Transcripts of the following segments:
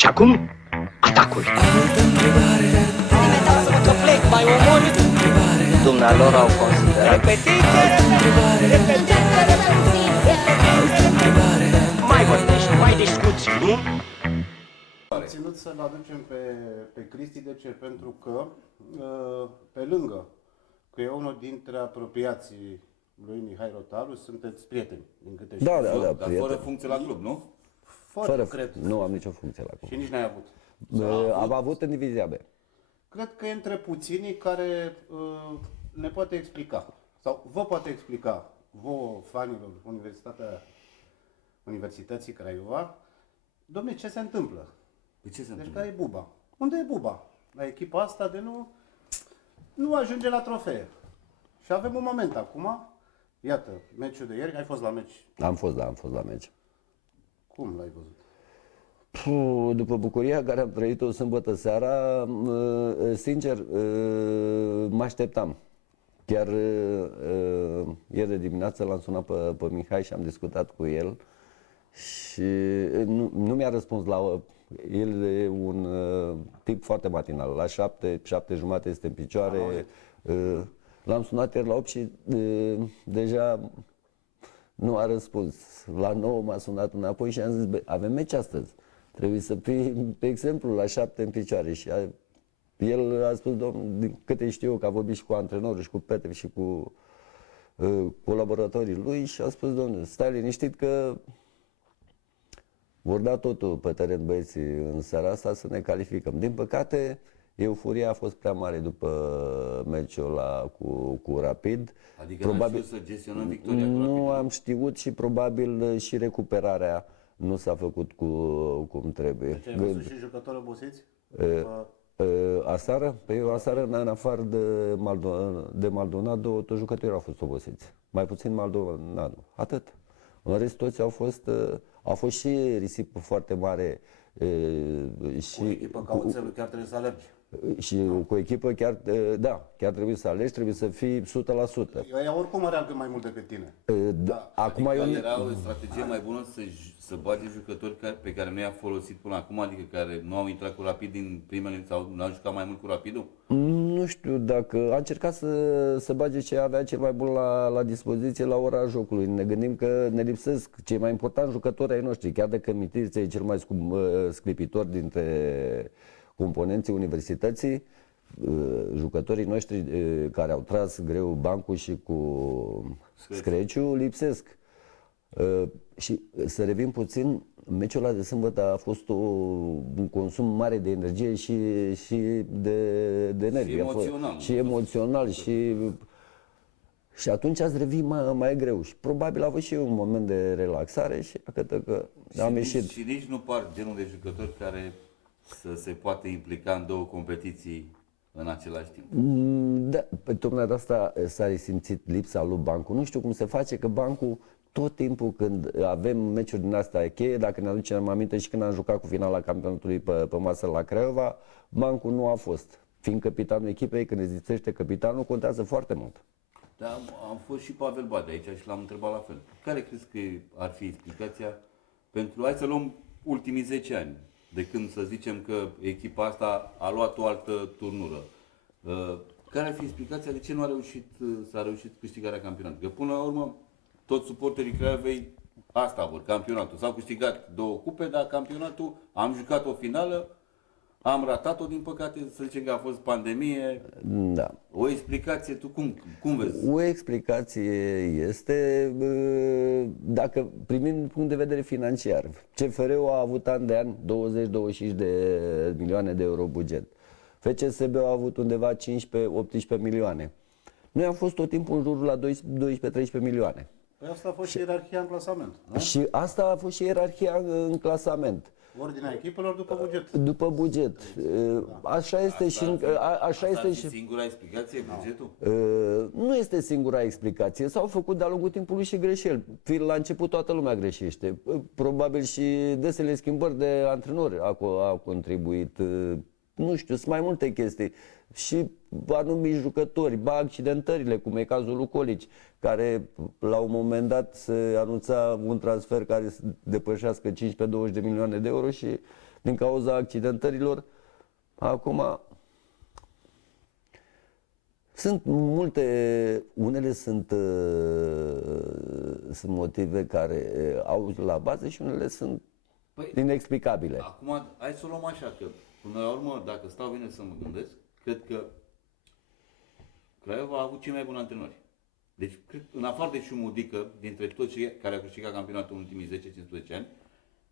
Și acum, atacul. Mai omorât. Dumnealor au considerat. Repetiție, Mai vorbești, mai discuți, nu? Am ținut să-l aducem pe Cristi, de ce? Pentru că, pe lângă că e unul dintre apropiații lui Mihai Rotaru, sunteți prieteni, din câte știu. Da, Dar prieten. fără funcție la club, nu? Fără, cred. Nu am nicio funcție la club. Și nici n-ai avut. Am avut în divizia B. Cred că e între puținii care ne poate explica, sau vă poate explica, vouă, fanilor Universității Craiova, dom'le, ce se întâmplă? Păi ce se Deci întâmplă? care e buba? Unde e buba? La echipa asta de nu ajunge la trofee. Și avem un moment acum, iată, meciul de ieri, ai fost la meci. Am fost la meci. Cum l-ai văzut? După bucuria care am trăit-o sâmbătă seara, sincer, mă așteptam. Chiar ieri de dimineață l-am sunat pe Mihai și am discutat cu el și nu mi-a răspuns la... El e un tip foarte matinal. La 7, 7 jumate este în picioare. L-am sunat ieri la 8 și deja nu a răspuns. La 9 m-a sunat înapoi și am zis, bă, avem meci astăzi. Trebuie să fii, pe exemplu, la 7 în picioare. Și el a spus, domn, din câte știu eu, că a vorbit și cu antrenorul și cu Petre și cu colaboratorii lui și a spus, domnule, stai liniștit că vor da totul pe teren băieții în seara asta să ne calificăm. Din păcate, euforia a fost prea mare după meciul ăla cu Rapid. Adică probabil n-am știut să gestionăm victoria cu Nu Rapid. am știut și probabil și recuperarea nu s-a făcut cum trebuie. Deci ai văzut și jucători obosiți? Aseară? Pe eu aseară, în afară de Maldonado, toți jucătorii au fost obosiți. Mai puțin Maldonado. Atât. În rest, toți au fost și risipă foarte mare. Și Cu echipă ca Oțelul chiar trebuie să alergi. Și cu echipă chiar, da, chiar trebuie să alegi, trebuie să fii 100%. Ea oricum aleargă mai mult decât tine. Acum Adică eu... era o strategie mai bună să bage jucători pe care nu i-a folosit până acum, adică care nu au intrat cu Rapid din primele sau nu au jucat mai mult cu Rapidul? Nu știu dacă a încercat să bage ce avea cel mai bun la dispoziție la ora jocului. Ne gândim că ne lipsesc cei mai importanti jucători ai noștri, chiar dacă Mitriță e cel mai sclipitor dintre componenții universității, jucătorii noștri care au tras greu bancul și cu Screciu lipsesc. Și să revin puțin, meciul ăla de sâmbătă a fost un consum mare de energie și de nervi. Și emoțional. Și emoțional. Și atunci ați revi mai greu. Și probabil a avut și un moment de relaxare și că am ieșit. Și nici nu par genul de jucători care să se poată implica în două competiții în același timp. Da, tocmai de asta s-a resimțit lipsa lui Bancu. Nu știu cum se face că Bancu tot timpul când avem meciuri din astea cheie, dacă ne aducem aminte și când am jucat cu finala campionatului pe masă la Craiova, Bancu nu a fost. Fiind capitanul echipei, când zicește capitanul, contează foarte mult. Da, am fost și Pavel Bade aici și l-am întrebat la fel. Care crezi că ar fi explicația pentru, hai să luăm ultimii 10 ani, de când să zicem că echipa asta a luat o altă turnură. Care ar fi explicația de ce nu s-a reușit câștigarea campionatului? Că până la urmă, toți suporterii Craiovei asta vor, campionatul. S-au câștigat 2 cupe, dar campionatul, am jucat o finală, am ratat-o din păcate, să zicem că a fost pandemie. Da. O explicație, tu cum vezi? O explicație este, dacă primim din punct de vedere financiar, CFR-ul a avut an de an 20-25 de milioane de euro buget. FCSB a avut undeva 15-18 milioane. Noi am fost tot timpul în jurul la 12-13 milioane. Păi asta a fost și ierarhia în clasament, nu? Și asta a fost și ierarhia în clasament. Ordinea echipelor după buget. După buget. Așa este și Singura explicație, bugetul? Nu este singura explicație. S-au făcut de-a lungul timpului și greșeli. La început toată lumea greșește. Probabil și desele schimbări de antrenori au contribuit nu știu, sunt mai multe chestii. Și anumiți jucători, ba accidentările, cum e cazul lui Colici, care la un moment dat se anunța un transfer care să depășească 15-20 de milioane de euro și din cauza accidentărilor, acum sunt multe, unele sunt motive care au la bază și unele sunt inexplicabile. Acum, hai să o luăm așa, că până la urmă, dacă stau bine să mă gândesc, cred că Craiova a avut cei mai buni antrenori. Deci, cred, în afară de Șumudică, dintre toți cei care au câștigat campionatul în ultimii 10-15 ani,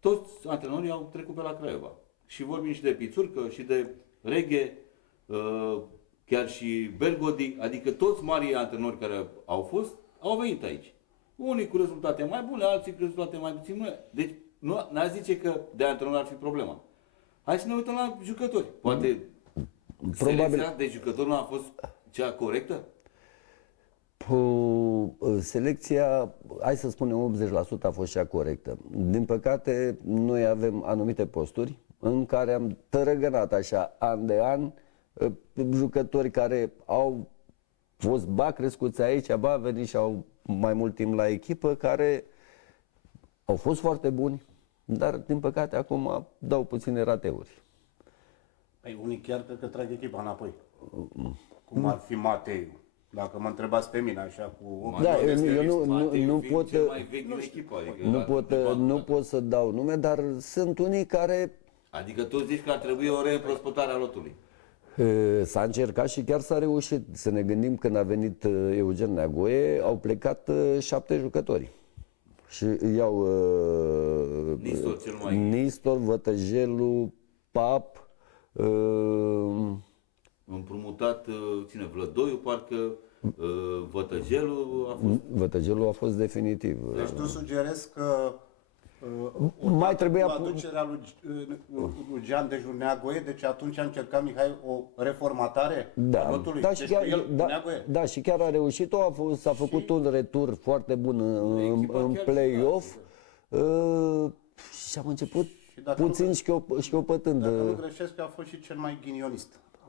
toți antrenorii au trecut pe la Craiova. Și vorbim și de Pițurcă, și de Reghe, chiar și Belgodi, adică toți marii antrenori care au fost, au venit aici. Unii cu rezultate mai bune, alții cu rezultate mai puțin bune. Deci, n-a zice că de antrenor ar fi problema. Hai să ne uităm la jucători. Poate selecția de jucători nu a fost cea corectă? Selecția, hai să spunem 80% a fost cea corectă. Din păcate, noi avem anumite posturi în care am tărăgănat așa an de an jucători care au fost ba crescuți aici, ba venit și au mai mult timp la echipă, care au fost foarte buni, dar din păcate acum dau puține rateuri. Păi unii chiar cred că trag echipa înapoi. Cum ar fi Matei. Dacă mă întrebați pe mine așa cu... Da, eu nu pot... Cel mai vechi din echipă, adică Nu pot să dau nume, dar sunt unii care... Adică tu zici că ar trebui o reîmprospătare a lotului. S-a încercat și chiar s-a reușit. Să ne gândim, când a venit Eugen Neagoe, au plecat 7 jucători. Și iau Nistor, Vătăjelu, Pap, împrumutat, cine, Vlădoiu, parcă Vătăjelu a fost... Vătăjelu a fost definitiv. Deci tu sugerezi că mai trebuia cu aducerea lui Jean de Neagoe, deci atunci a încercat Mihai o reformatare a lotului. Da, deci și chiar, da, și chiar a reușit-o, s-a făcut un retur foarte bun în play-off și am început puțin șchiopătând. Dacă nu greșesc, a fost și cel mai ghinionist.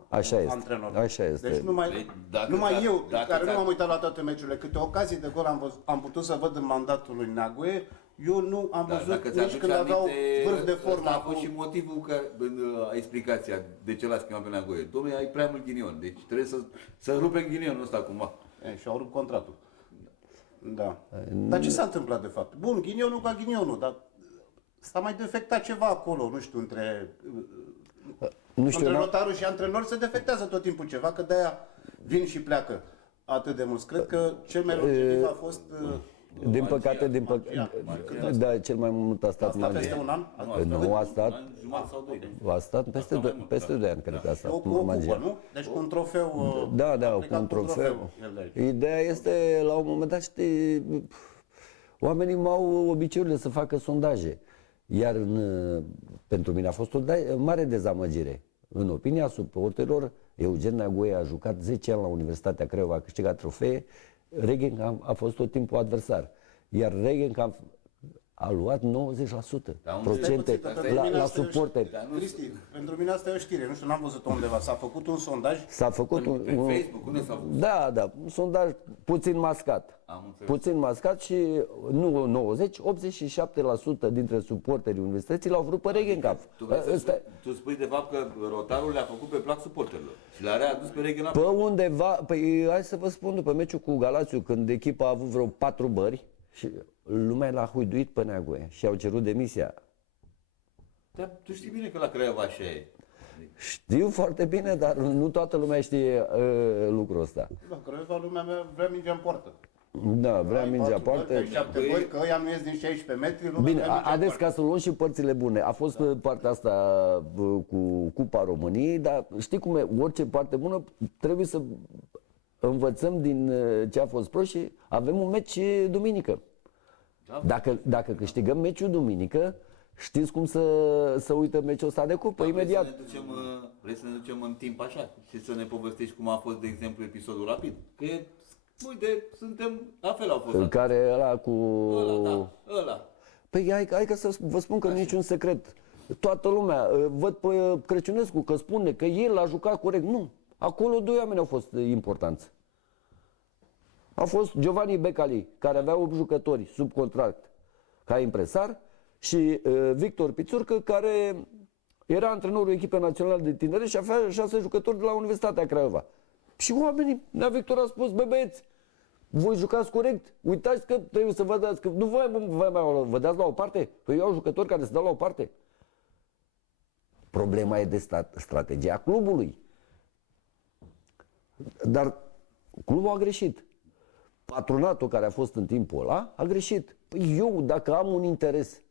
Așa este. Antrenor. Așa este. Deci numai eu, care nu m-am uitat la toate meciurile, câte ocazii de gol am putut să văd în mandatul lui Neagoe, eu nu am văzut nici când aveau vârf de formă. A fost și motivul explicația de ce l-a schimbat pe Neagoe. Dom'le, ai prea mult ghinion, deci trebuie să rupem ghinionul ăsta cumva. Și au rupt contractul. Da. Dar ce s-a întâmplat de fapt? Bun, ghinionul ca ghinionul, dar s-a mai defectat ceva acolo, nu știu, între notarul și antrenor se defectează tot timpul ceva, că de-aia vin și pleacă atât de mulți. Cred că cel mai longeviv a fost din păcate, da, cel mai mult a stat Magia. Peste un an? Nu, a stat. A stat peste 2 ani, cred că a stat Magia. Nu? Deci cu un trofeu. Da, cu un trofeu. Ideea este, la un moment dat, știi, oamenii au obiceiurile să facă sondaje. Iar pentru mine a fost o mare dezamăgire. În opinia suporterilor, Eugen Neagoe a jucat 10 ani la Universitatea Craiova, a câștigat trofee, Regenkamp a fost tot timpul adversar. Iar Regenkamp a luat 90% procente la suporteri. Cristi, pentru mine asta e o știre, nu știu, n-am văzut-o undeva. S-a făcut un sondaj? S-a făcut pe Facebook, unde s-a făcut? Da, un sondaj puțin mascat. Puțin mascat și nu 90, 87% dintre suporterii universității l-au vrut pe Regenkamp. Tu spui de fapt că rotarul le-a făcut pe plac suporterilor și le-a readus pe Regenkamp. Pe undeva, păi hai să vă spun, după meciul cu Galațiu, când echipa a avut vreo 4 bări și lumea l-a huiduit pe Neagoe și au cerut demisia. Dar tu știi bine că la Craiova așa e. Știu foarte bine, dar nu toată lumea știe lucrul ăsta. La Craiova lumea vrea mingea în poartă. Da, vrea mingea în poartă. Că ăia nu ies din 16 metri, bine, haideți ca să luăm și părțile bune. A fost partea asta cu Cupa României, dar știi cum e, orice parte bună trebuie să învățăm din ce a fost prost și avem un meci duminică. Dacă câștigăm meciul duminică, știți cum să uită meciul ăsta de cupă imediat. Vrei să ne ducem în timp așa și să ne povestești cum a fost, de exemplu, episodul Rapid? Că uite, suntem, la fel au fost. În care ăla cu... Ăla. Păi hai ca să vă spun că nu e niciun secret. toată lumea, văd pe Crăciunescu că spune că el a jucat corect. Nu, acolo doi oameni au fost importanți. A fost Giovanni Becali, care avea 8 jucători sub contract ca impresar, și Victor Pițurcă, care era antrenorul echipei naționale de tineret și avea 6 jucători de la Universitatea Craiova. Și oamenii, Nea Victor a spus, bă băieți, voi jucați corect, uitați că trebuie să vă dați, că nu vă dați la o parte, că eu au jucători care se dau la o parte. Problema e de strategia clubului. Dar clubul a greșit. Patronatul care a fost în timpul ăla a greșit. Păi eu, dacă am un interes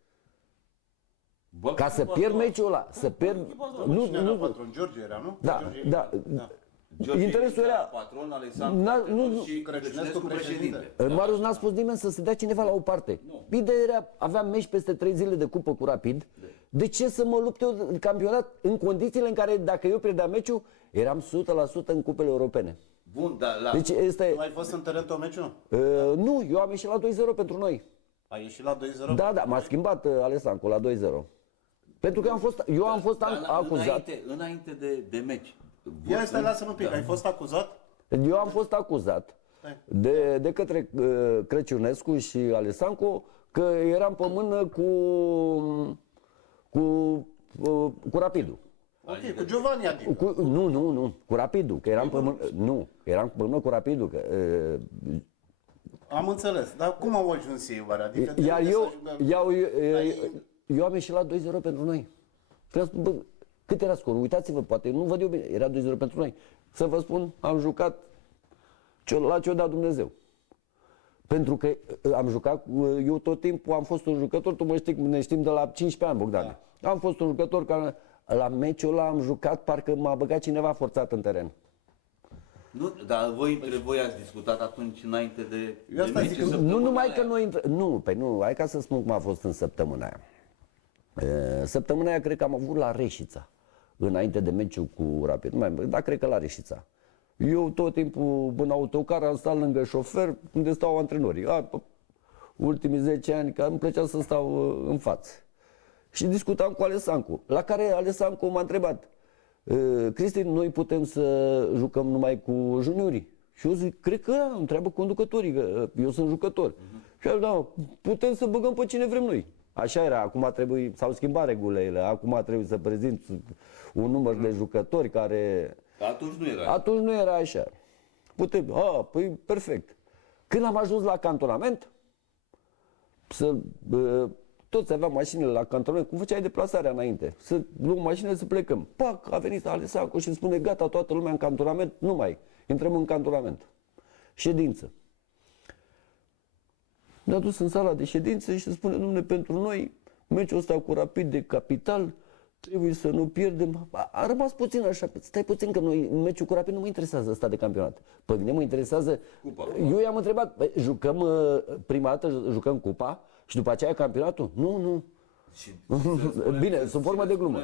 ca să pierd meciul ăla, să pierd... Nu, patron, George era, nu? Da, George da. George Interesul era... patron, Alexandru nu, și Crăciunescu președinte. Marius n-a spus nimeni să se dea cineva la o parte. Ideea era, aveam meci peste 3 zile de cupă cu Rapid. De ce să mă lupt eu în campionat în condițiile în care, dacă eu pierdeam meciul, eram 100% în cupele europene? Bun, dar la... Deci este... Tu ai fost în teren tot meciul? Nu, eu am ieșit la 2-0 pentru noi. Ai ieșit la 2-0? Da, m-a schimbat Alessancu la 2-0. Pentru că eu am fost acuzat. Înainte de meci. Ia stai, lasă-mă un pic, ai fost acuzat? Eu am fost acuzat de către Crăciunescu și Alessancu că eram pe mână cu Rapidul. Ok, cu Giovanni adică. Nu, cu Rapidul, că eram pe mână, eram pe mână cu Rapidul. Că, Am înțeles, dar cum au ajuns ei oare? Adică iar eu am ieșit la 2-0 pentru noi. Bă, cât era scorul? Uitați-vă, poate nu văd eu bine, era 2-0 pentru noi. Să vă spun, am jucat la ce o dat Dumnezeu. Pentru că am jucat, eu tot timpul am fost un jucător, tu ne știm de la 15 ani, Bogdane. Da. Am fost un jucător care la meciul ăla am jucat, parcă m-a băgat cineva forțat în teren. Nu, dar voi între voi ați discutat atunci înainte de zic că Nu numai că noi nu, hai ca să spun cum a fost în săptămâna aia. Săptămâna aia cred că am avut la Reșița, înainte de meciul cu Rapid, dar cred că la Reșița. Eu tot timpul în autocar am stat lângă șofer unde stau antrenorii. Ultimii 10 ani că îmi plăcea să stau în față. Și discutam cu Alessancu, la care Alessancu m-a întrebat: Cristi, noi putem să jucăm numai cu juniorii? Și eu zic, cred că întreabă conducătorii, că eu sunt jucător. Și eu, da, putem să băgăm pe cine vrem noi. Așa era, acum s-au schimbat regulile, acum trebuie să prezint un număr de jucători care... Atunci nu era. Atunci nu era așa. Putem, păi perfect. Când am ajuns la cantonament, toți aveam mașinile la cantonament, cum făceai deplasarea înainte, să luăm mașinile să plecăm. Pac, a venit Alessancu și îmi spune, gata, toată lumea în cantonament, nu mai, intrăm în cantonament. Ședință. Ne-a dus în sala de ședință și spune, dom'le, pentru noi, meciul ăsta cu Rapid de capital, trebuie să nu pierdem. A rămas puțin așa, stai puțin că noi, meciul cu Rapid nu mă interesează ăsta de campionat. Pe mine mă interesează, Cupa. Eu i-am întrebat, jucăm prima dată, jucăm cupa și după aceea campionatul? Nu. Și Bine, sub formă de glumă.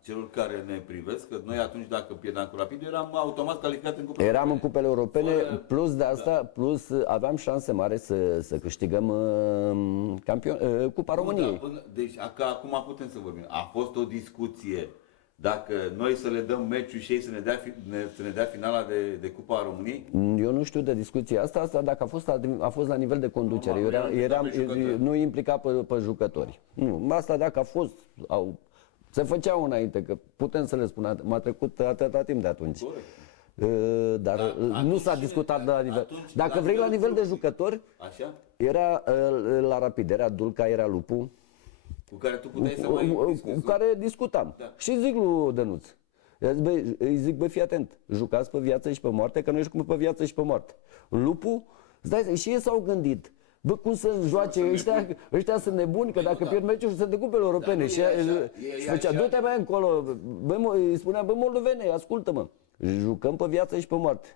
Celor care ne privesc, că noi atunci dacă pierdeam cu Rapid, eram automat calificat în cupele Eram în cupele europene, plus de asta, plus aveam șanse mari să câștigăm Cupa României. Deci acum putem să vorbim. A fost o discuție dacă noi să le dăm meciul și ei să ne dea finala de Cupa României? Eu nu știu de discuția asta dacă a fost la nivel de conducere. Nu implica pe jucători. Nu, asta dacă a fost, se făceau înainte, că putem să le spun, m-a trecut atâta timp de atunci. Dar nu s-a discutat la nivel. Dacă vrei la nivel de jucători, așa? Era la Rapid, era Dulca, era Lupu, cu care tu puteai să mai cu care discutam. Da. Și zic lui Dănuț, îi zic, băi, fii atent, jucați pe viață și pe moarte, că noi jucăm pe viață și pe moarte. Lupu, și ei s-au gândit, bă, cum să joace ăștia sunt nebuni, că dacă pierd meciul sunt de cupele europene. Și făcea, du-te mai încolo, îi spunea, bă, moldovene, ascultă-mă, jucăm pe viață și pe moarte.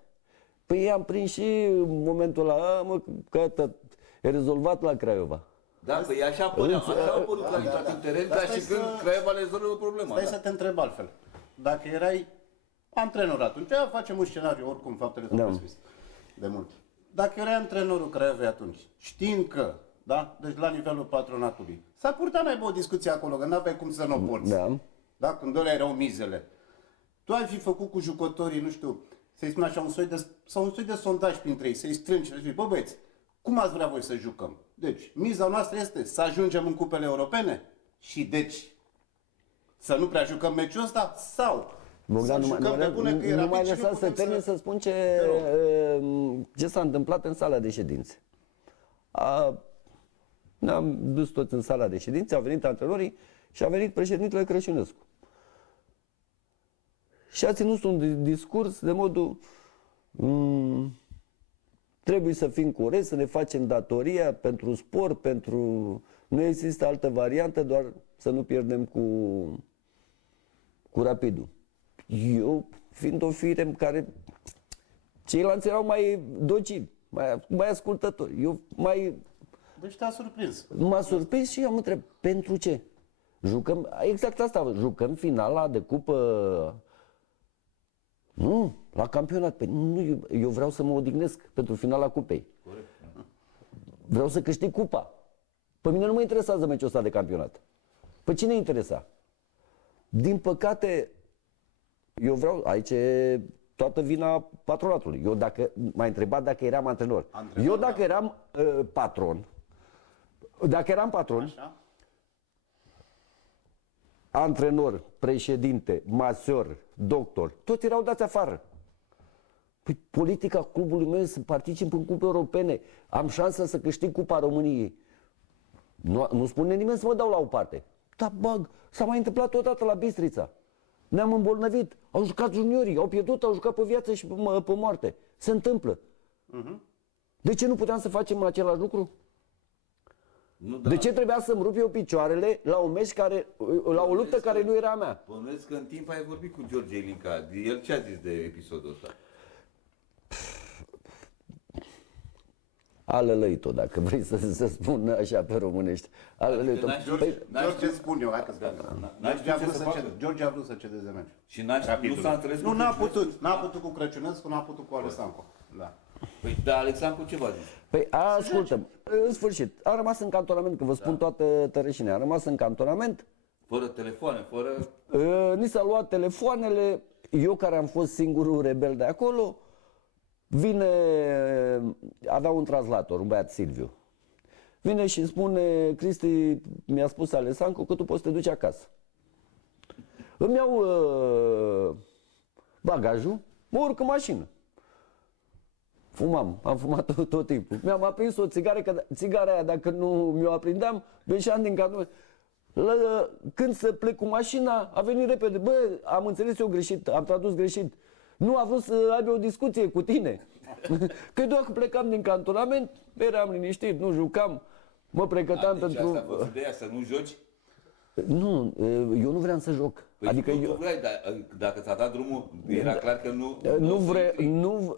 Păi i-am prins și în momentul ăla, că e rezolvat la Craiova. Da, păi așa a apărut calitate în teren, dar și când Craiova le rezolvă problema. Stai să te întreb altfel. Dacă erai antrenor atunci, facem un scenariu, oricum faptele s-au prescris de mult. Dacă erai antrenorul Craiovei atunci, știind că Da? Deci la nivelul patronatului. S-a purtat mai o discuție acolo, că n-aveai cum să nu o porți. Da. Da? Când ăla erau mizele. Tu ai fi făcut cu jucătorii, nu știu, să-i spun așa, un soi de sondaj printre ei, să-i strângi și să-i spui, bă băieți, cum ați vrea voi să jucăm? Deci, miza noastră este să ajungem în cupele europene și deci să nu prea jucăm meciul ăsta sau Bogdan, să jucăm pe bune că e nu rapid mai și lăsa să putem termin să spun ce s-a întâmplat în sala de ședințe. Ne-am dus toți în sala de ședințe, au venit antrenorii și a venit președintele Crăciunescu. Și a ținut un discurs de modul trebuie să fim corecți, să ne facem datoria pentru sport, pentru... Nu există altă variantă, doar să nu pierdem cu Rapidul. Eu, fiind o fire care... Ceilalți erau mai docili, mai ascultători. Eu mai... Deci te-a surprins. M-a surprins și am întrebat, pentru ce? Jucăm, exact asta, jucăm finala de cupă... Nu, la campionat. Păi nu, eu vreau să mă odihnesc pentru finala cupei. Corect. Vreau să câștig cupa. Pe mine nu mă interesează meciul ăsta de campionat. Pe cine interesa? Din păcate, eu vreau, aici e toată vina patronatului. Eu dacă m-ai întrebat dacă eram antrenor. Eu dacă eram patron, Așa? antrenor, președinte, masor, doctor, toți erau dați afară. Păi politica clubului meu să particip în cupe europene. Am șansa să câștig Cupa României. Nu spune nimeni să mă dau la o parte. Dar bag, s-a mai întâmplat odată la Bistrița. Ne-am îmbolnăvit, au jucat juniorii, au pierdut, au jucat pe viață și pe moarte. Se întâmplă. De ce nu puteam să facem același lucru? Nu, da. De ce trebuia să-mi rup eu picioarele la un meci la o luptă care nu era a mea? Bănuiesc că în timp ai vorbit cu George Ilinca. El ce a zis de episodul ăsta? A lălăit-o, dacă vrei să spun așa pe românește. A lălăit-o. George spun eu, hai că spun. George a vrut să cedeze meciul. Și nu s-a înțeles cu n-a Crăciunescu? putut. N-a putut cu Crăciunescu, n-a putut cu Alexandru. Da. Păi, dar Alexandru ce v-a zis? Păi, ascultă, în sfârșit, a rămas în cantonament, că vă spun toată tărășinea, a rămas în cantonament, Fără telefoane, fără... ni s-a luat telefoanele, eu care am fost singurul rebel de acolo, vine, avea un translator, un băiat Silviu, vine și spune, Cristi, mi-a spus Alessandro că tu poți să te duci acasă. Îmi iau bagajul, mă urc în mașină. Fumam, am fumat tot timpul. Mi-am aprins o țigară, că țigara aia, dacă nu mi-o aprindeam, ieșeam din cadru. Când să plec cu mașina, a venit repede. Bă, am înțeles eu greșit, am tradus greșit. Nu a vrut să aibă o discuție cu tine. Că doar că plecam din cantonament, eram liniștit, nu jucam, mă pregăteam Deci pentru... asta a fost ideea, să nu joci? Nu, eu nu vreau să joc. Păi Adică tu eu... vrei, dar dacă ți-a dat drumul, era clar că nu...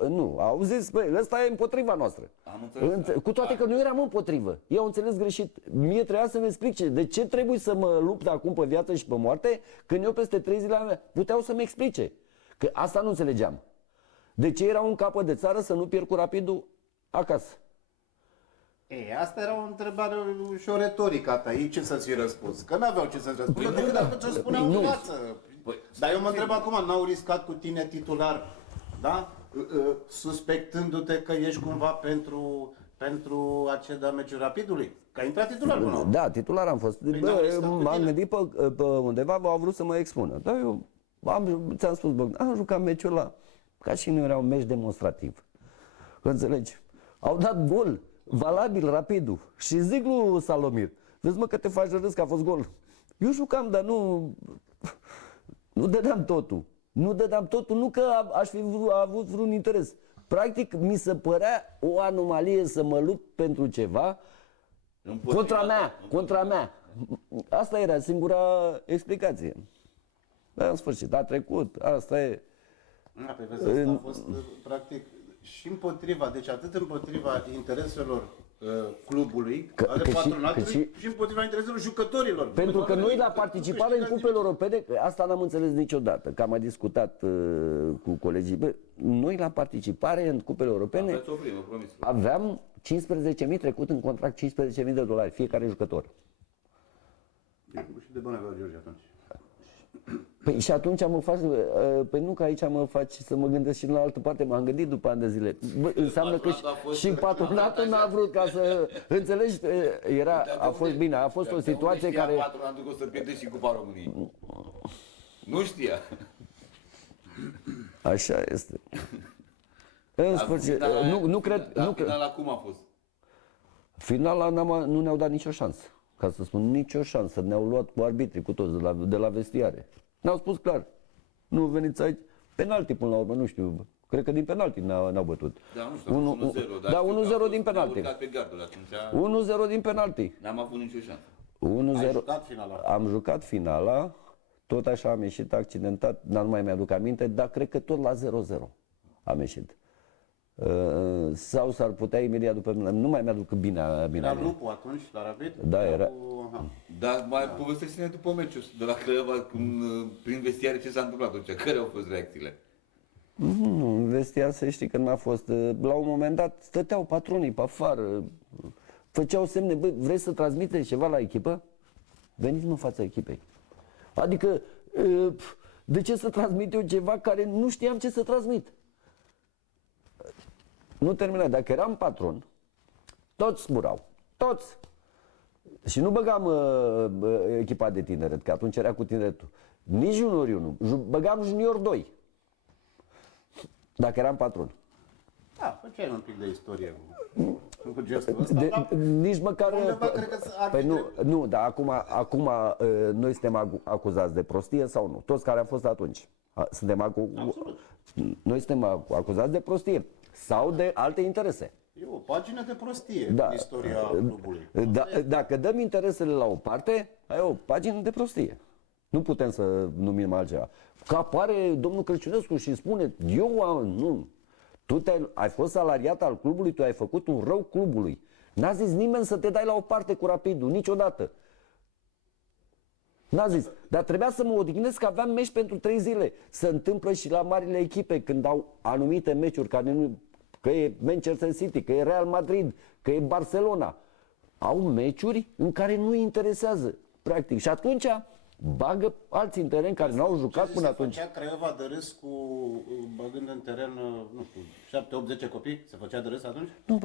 Nu, au zis, băi, ăsta e împotriva noastră. Am înțeles. Cu toate că nu eram împotrivă. Eu au înțeles greșit. Mie trebuia să-mi explice de ce trebuie să mă lupt acum pe viață și pe moarte, când eu peste 3 zile puteau să-mi explice. Că asta nu înțelegeam. De ce era un capăt de țară să nu pierd cu Rapidul acasă? Asta era o întrebare și o retorică a ta. Ei ce să-ți fi răspuns? Că n-aveau ce să-ți răspundă decât dacă ți-o spuneau în față. Dar eu mă întreb acum, n-au riscat cu tine titular, da? Suspectându-te că ești cumva pentru a ceda meciul Rapidului? Că ai intrat titular până la urmă. Da, titular am fost. M-am gândit pe undeva, au vrut să mă expună. Dar eu ți-am spus, Bogdan, am jucat meciul ăla ca și nu era un meci demonstrativ. Înțelegi? Au dat gol. Valabil, Rapidul. Și zic lui Salomir, vezi mă că te faci de râs că a fost gol. Eu jucam, dar nu dădeam totul. Nu dădeam totul, nu că aș fi avut vreun interes. Practic, mi se părea o anomalie să mă lupt pentru ceva contra mea. Asta era singura explicație. Dar în sfârșit, a trecut, asta e. Da, pe vezi, asta a fost practic și împotriva, deci atât împotriva intereselor clubului, Că- ale că și- patronatului că și împotriva intereselor jucătorilor. Pentru că noi la participare în Câștigați cupele europene, asta n-am înțeles niciodată, că am mai discutat cu colegii, bă, noi la participare în cupele europene Aveți o primă, promis. aveam 15.000 trecut în contract, 15.000 de dolari fiecare jucător. Și de bani avea George atunci. Păi și atunci mă faci, păi nu că aici mă faci să mă gândesc și în altă parte, m-am gândit după ani de zile. Bă, înseamnă că Patronatul a fost- și patronatul n-a vrut ca să, înțelegi, a fost bine, a fost o situație care... Patronatul că o să pierde și Cupa României. Nu știa. Așa este. În sfârșit, nu cred... Dar Nu cred. finala cum a fost? Finala nu ne-au dat nicio șansă, ca să spun nicio șansă. Ne-au luat cu arbitrii, cu toți, de la vestiare. Ne-au spus clar, nu veniți aici, penalti până la urmă, nu știu, cred că din penalti n-au bătut. Da, nu știu, 1-0. dar Da, știu că 1-0 a din fost- penalti. ne-a urcat pe gardul atunci. 1-0 din penalti. N-am avut nicio șansă. 1-0. Ai jucat finala. Am jucat finala, tot așa am ieșit accidentat, dar nu mai mi-aduc aminte, dar cred că tot la 0-0 am ieșit. Sau s-ar putea imediat după mine, nu mai mi-aduc bine. Era Lupu atunci la Rapid? Da, era. Aha. Dar mai povestește-ne după meciul de la Craiova, prin vestiare, ce s-a întâmplat atunci, care au fost reacțiile? Nu, în vestiar să știi că n-a fost. La un moment dat stăteau patronii pe afară, făceau semne, băi, vreți să transmiteți ceva la echipă? Veniți în fața echipei. Adică, de ce să transmit eu ceva care nu știam ce să transmit? Nu termina. Dacă eram patron, toți zburau. Toți. Și nu băgam echipa de tineret, că atunci era cu tineretul. Nici juniorul nu. Băgam junior 2. Dacă eram patron. Da, făceai un pic de istorie cu gestul ăsta, dar Nici măcar... undeva cred că Păi nu, dar acum noi suntem acuzați de prostie sau nu? Toți care au fost atunci. Suntem Noi suntem acuzați de prostie sau de alte interese. e o pagină de prostie Da. în istoria clubului. Dacă dăm interesele la o parte, ai o pagină de prostie. Nu putem să numim altceva. Că apare domnul Crăciunescu și spune, nu. Tu ai fost salariat al clubului, tu ai făcut un rău clubului. N-a zis nimeni să te dai la o parte cu Rapidul, niciodată. N-a zis. Dar trebuia să mă odihnesc că aveam meci pentru 3 zile. Se întâmplă și la marile echipe când au anumite meciuri, că e Manchester City, că e Real Madrid, că e Barcelona. Au meciuri în care nu interesează, practic. Și atunci bagă alții în teren care n-au jucat până atunci. Se făcea Craiova de râs băgând în teren, nu știu, 7, 8, 10 copii? Se făcea de râs atunci? Nu,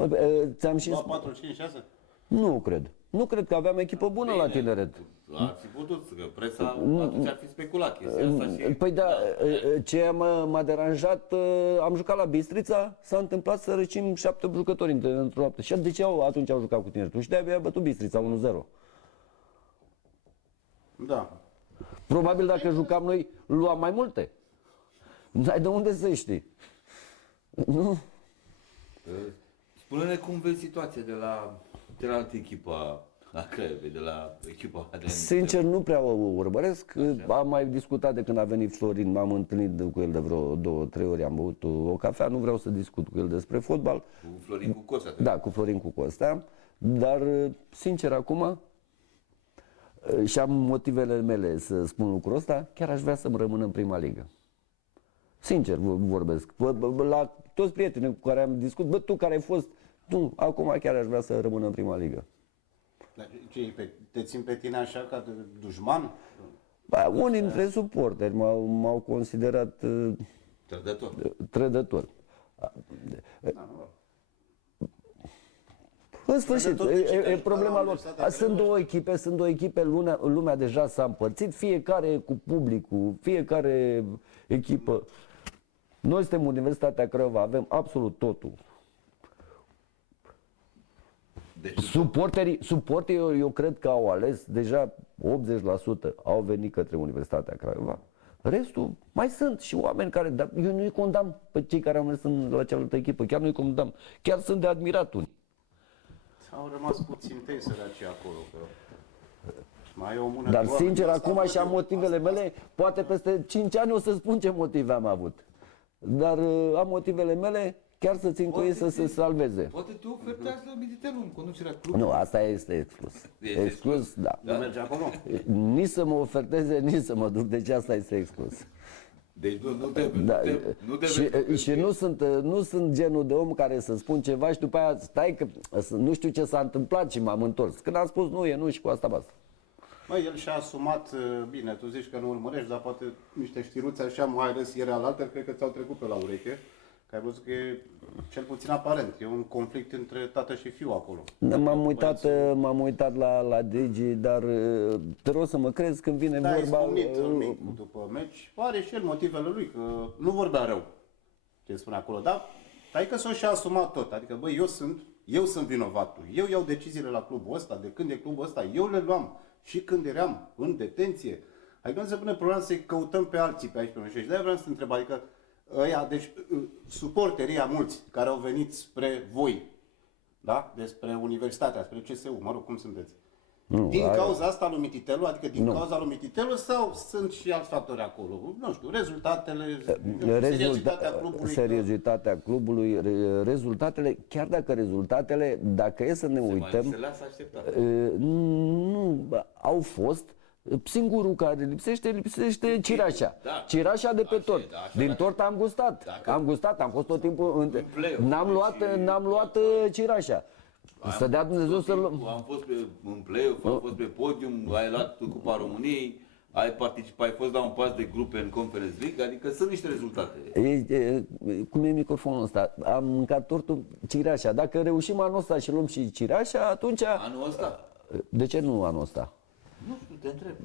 ți-am și La spus. 4, 5, 6? Nu cred. Nu cred că aveam echipă bună la tineret. Ar fi putut, că presa atunci ar fi speculat chestia asta și... Păi da, ce m-a deranjat, am jucat la Bistrița, s-a întâmplat să răcim 7 jucători într-o noapte. Și de ce atunci au jucat cu tineretul? Și de-aia a bătut Bistrița 1-0. Da. Probabil dacă jucam noi, luam mai multe. N-ai de unde să știi. Nu? Spune-ne cum vezi situația de la cealaltă echipă la Craiova, de la echipa de... Sincer, nu prea o urmăresc. Am mai discutat de când a venit Florin, m-am întâlnit cu el de vreo 2-3 ori, am băut o cafea, nu vreau să discut cu el despre fotbal. Cu Florin Cucostea. Da, cu Florin Cucostea, dar sincer acum și am motivele mele să spun lucrul ăsta, chiar aș vrea să-mi rămân în prima ligă. Sincer vorbesc. La toți prietenii cu care am discutat, bă, tu care ai fost, nu, acum chiar aș vrea să rămân în prima ligă. Dar te țin pe tine așa ca de dușman? Ba, unii dintre suporteri m-au considerat Trădător. trădător. În sfârșit, e problema lor. Sunt două echipe, lumea deja s-a împărțit, fiecare cu publicul, fiecare echipă. Noi suntem Universitatea Craiova, avem absolut totul. Deci, Suporterii, eu cred că au ales, deja 80% au venit către Universitatea Craiova. Restul, mai sunt și oameni care, dar eu nu-i condamn pe cei care au mers la cealaltă echipă, chiar nu-i condamn. Chiar sunt de admirat unii. Au rămas puțin tăi săraci acolo, că mai e o mână Dar de oameni. sincer, Asta acum văd și am eu. motivele Asta- mele, poate peste 5 ani o să spun ce motive am avut. Dar am motivele mele, chiar să țin cu ei să se salveze. Poate te ofertează la Mititelu în conducerea clubului. Nu, asta este exclus. Este Exclus, da. Nu merge acolo? Nici să mă oferteze, nici să mă duc, deci asta este exclus. Deci nu te Și nu sunt genul de om care să spun ceva și după aia stai că nu știu ce s-a întâmplat și m-am întors. Când am spus nu e nu și cu asta basta. Măi, el și-a asumat, bine, tu zici că nu urmărești, dar poate niște știruțe așa, mai ales ieri alaltă, cred că ți-au trecut pe la ureche, că ai văzut că e cel puțin aparent, e un conflict între tată și fiu acolo. M-am uitat la Digi, dar te rog să mă crezi când vine Da, vorba... după meci, are și el motivele lui, că nu vorbea rău, ce spune acolo, dar că s-o și-a asumat tot, adică băi, eu sunt vinovatul, eu iau deciziile la clubul ăsta, de când e clubul ăsta, eu le luam și când eram în detenție, adică nu se pune problema să-i căutăm pe alții pe aici, pe aici, de-aia vreau să te întreb, adică ăia, deci suporterii mulți care au venit spre voi, da? Despre universitatea, spre CSU, mă rog, cum sunteți? Din cauza asta lui Mititelu, adică din cauza lui Mititelu sau sunt și alți factori acolo? Nu știu, rezultatele, seriozitatea clubului. Seriozitatea clubului, rezultatele, chiar dacă rezultatele, dacă e să ne uităm, se lasă așteptat. nu, au fost. Singurul care lipsește Cirașa. Da. Cirașa de pe tort. Da, Din tort am gustat. Am fost tot timpul n-am luat Cirașa. Să dea Dumnezeu să luăm. Am fost în play-off, am fost pe podium, ai luat Cupa României, ai participat, ai fost la un pas de grupe în Conference League, adică sunt niște rezultate. Cum e microfonul ăsta? Am mâncat tortul Cirașa. Dacă reușim anul ăsta și luăm și Cirașa, atunci... Anul ăsta? De ce nu anul ăsta? Nu știu, te întreb.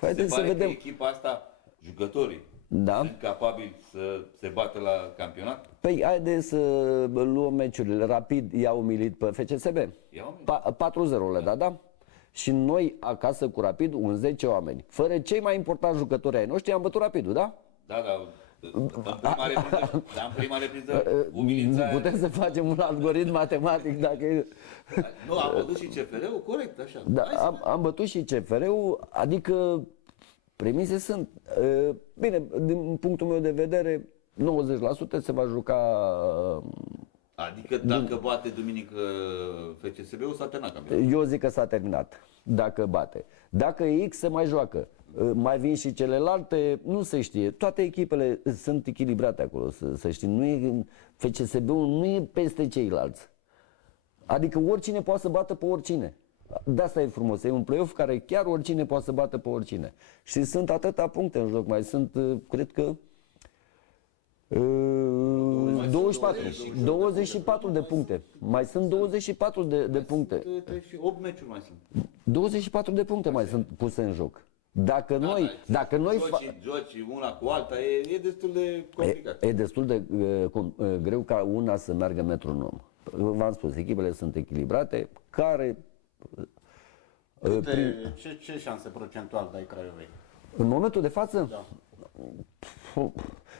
Haideți să vedem. Că echipa asta, jucătorii, sunt capabili să se bată la campionat? Păi haideți să luăm meciurile. Rapid i-a umilit pe FCSB. 4-0 le da? Și noi acasă cu Rapid, 10 oameni. Fără cei mai importanti jucători ai noștri, am bătut Rapidul, da? Da. În prima repriză, umilința aia... Putem să facem un algoritm matematic dacă e... Nu, am bătut și CFR-ul, corect, așa. Da, am bătut și CFR-ul, adică premise sunt. Bine, din punctul meu de vedere, 90% se va juca... Adică dacă bate duminică FCSB-ul, s-a terminat campionatul. Eu zic că s-a terminat, dacă bate. Dacă e X, se mai joacă. Mai vin și celelalte, nu se știe. Toate echipele sunt echilibrate acolo, să știi. Nu e, FCSB-ul nu e peste ceilalți. Adică oricine poate să bată pe oricine. De asta e frumos. E un play-off care chiar oricine poate să bată pe oricine. Și sunt atâta puncte în joc. Mai sunt, cred că, 24 de puncte. Mai sunt 24 de puncte. 8 meciuri mai sunt. 24 de puncte mai sunt puse în joc. Dacă noi joci una cu alta, e destul de complicat. E destul de greu ca una să meargă metronom. V-am spus, echipele sunt echilibrate, care... Ce șanse procentual dai Craiovei? În momentul de față? Da.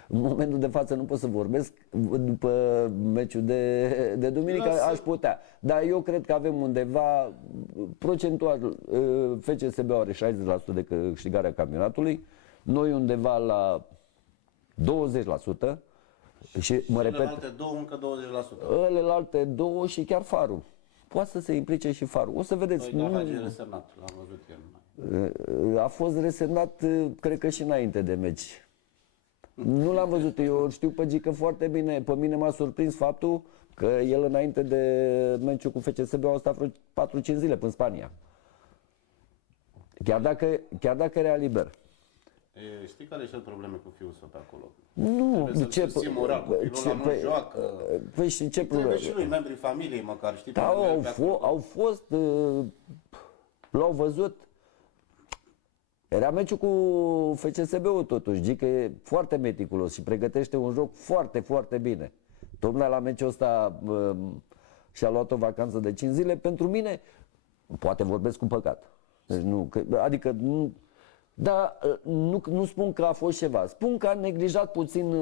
În momentul de față nu pot să vorbesc, după meciul de duminică aș putea. Dar eu cred că avem undeva, procentual, FCSB are 60% de câștigarea campionatului, noi undeva la 20%. Și mă repet, celelalte două încă 20%. Celelalte două și chiar Farul. Poate să se implice și Farul. O să vedeți. Păi, Hagi e resemnat, l-am văzut ieri. A fost resemnat, cred că și înainte de meci. Nu l-am văzut, eu știu pe Gică foarte bine. Pe mine m-a surprins faptul că el înainte de meciul cu FCSB a stat vreo 4-5 zile în Spania. Chiar dacă era liber. Știi care sunt probleme cu fiul său pe acolo? Nu, de ce? Moral, copilul ăla nu joacă. Păi și ce probleme? Trebuie și lui, membrii familiei măcar, știi? Da, au fost, l-au văzut. Era meciul cu FCSB-ul totuși, Gică e foarte meticulos și pregătește un joc foarte, foarte bine. Tocmai la meciul ăsta și-a luat o vacanță de 5 zile. Pentru mine, poate vorbesc cu păcat. Deci nu spun că a fost ceva. Spun că a neglijat puțin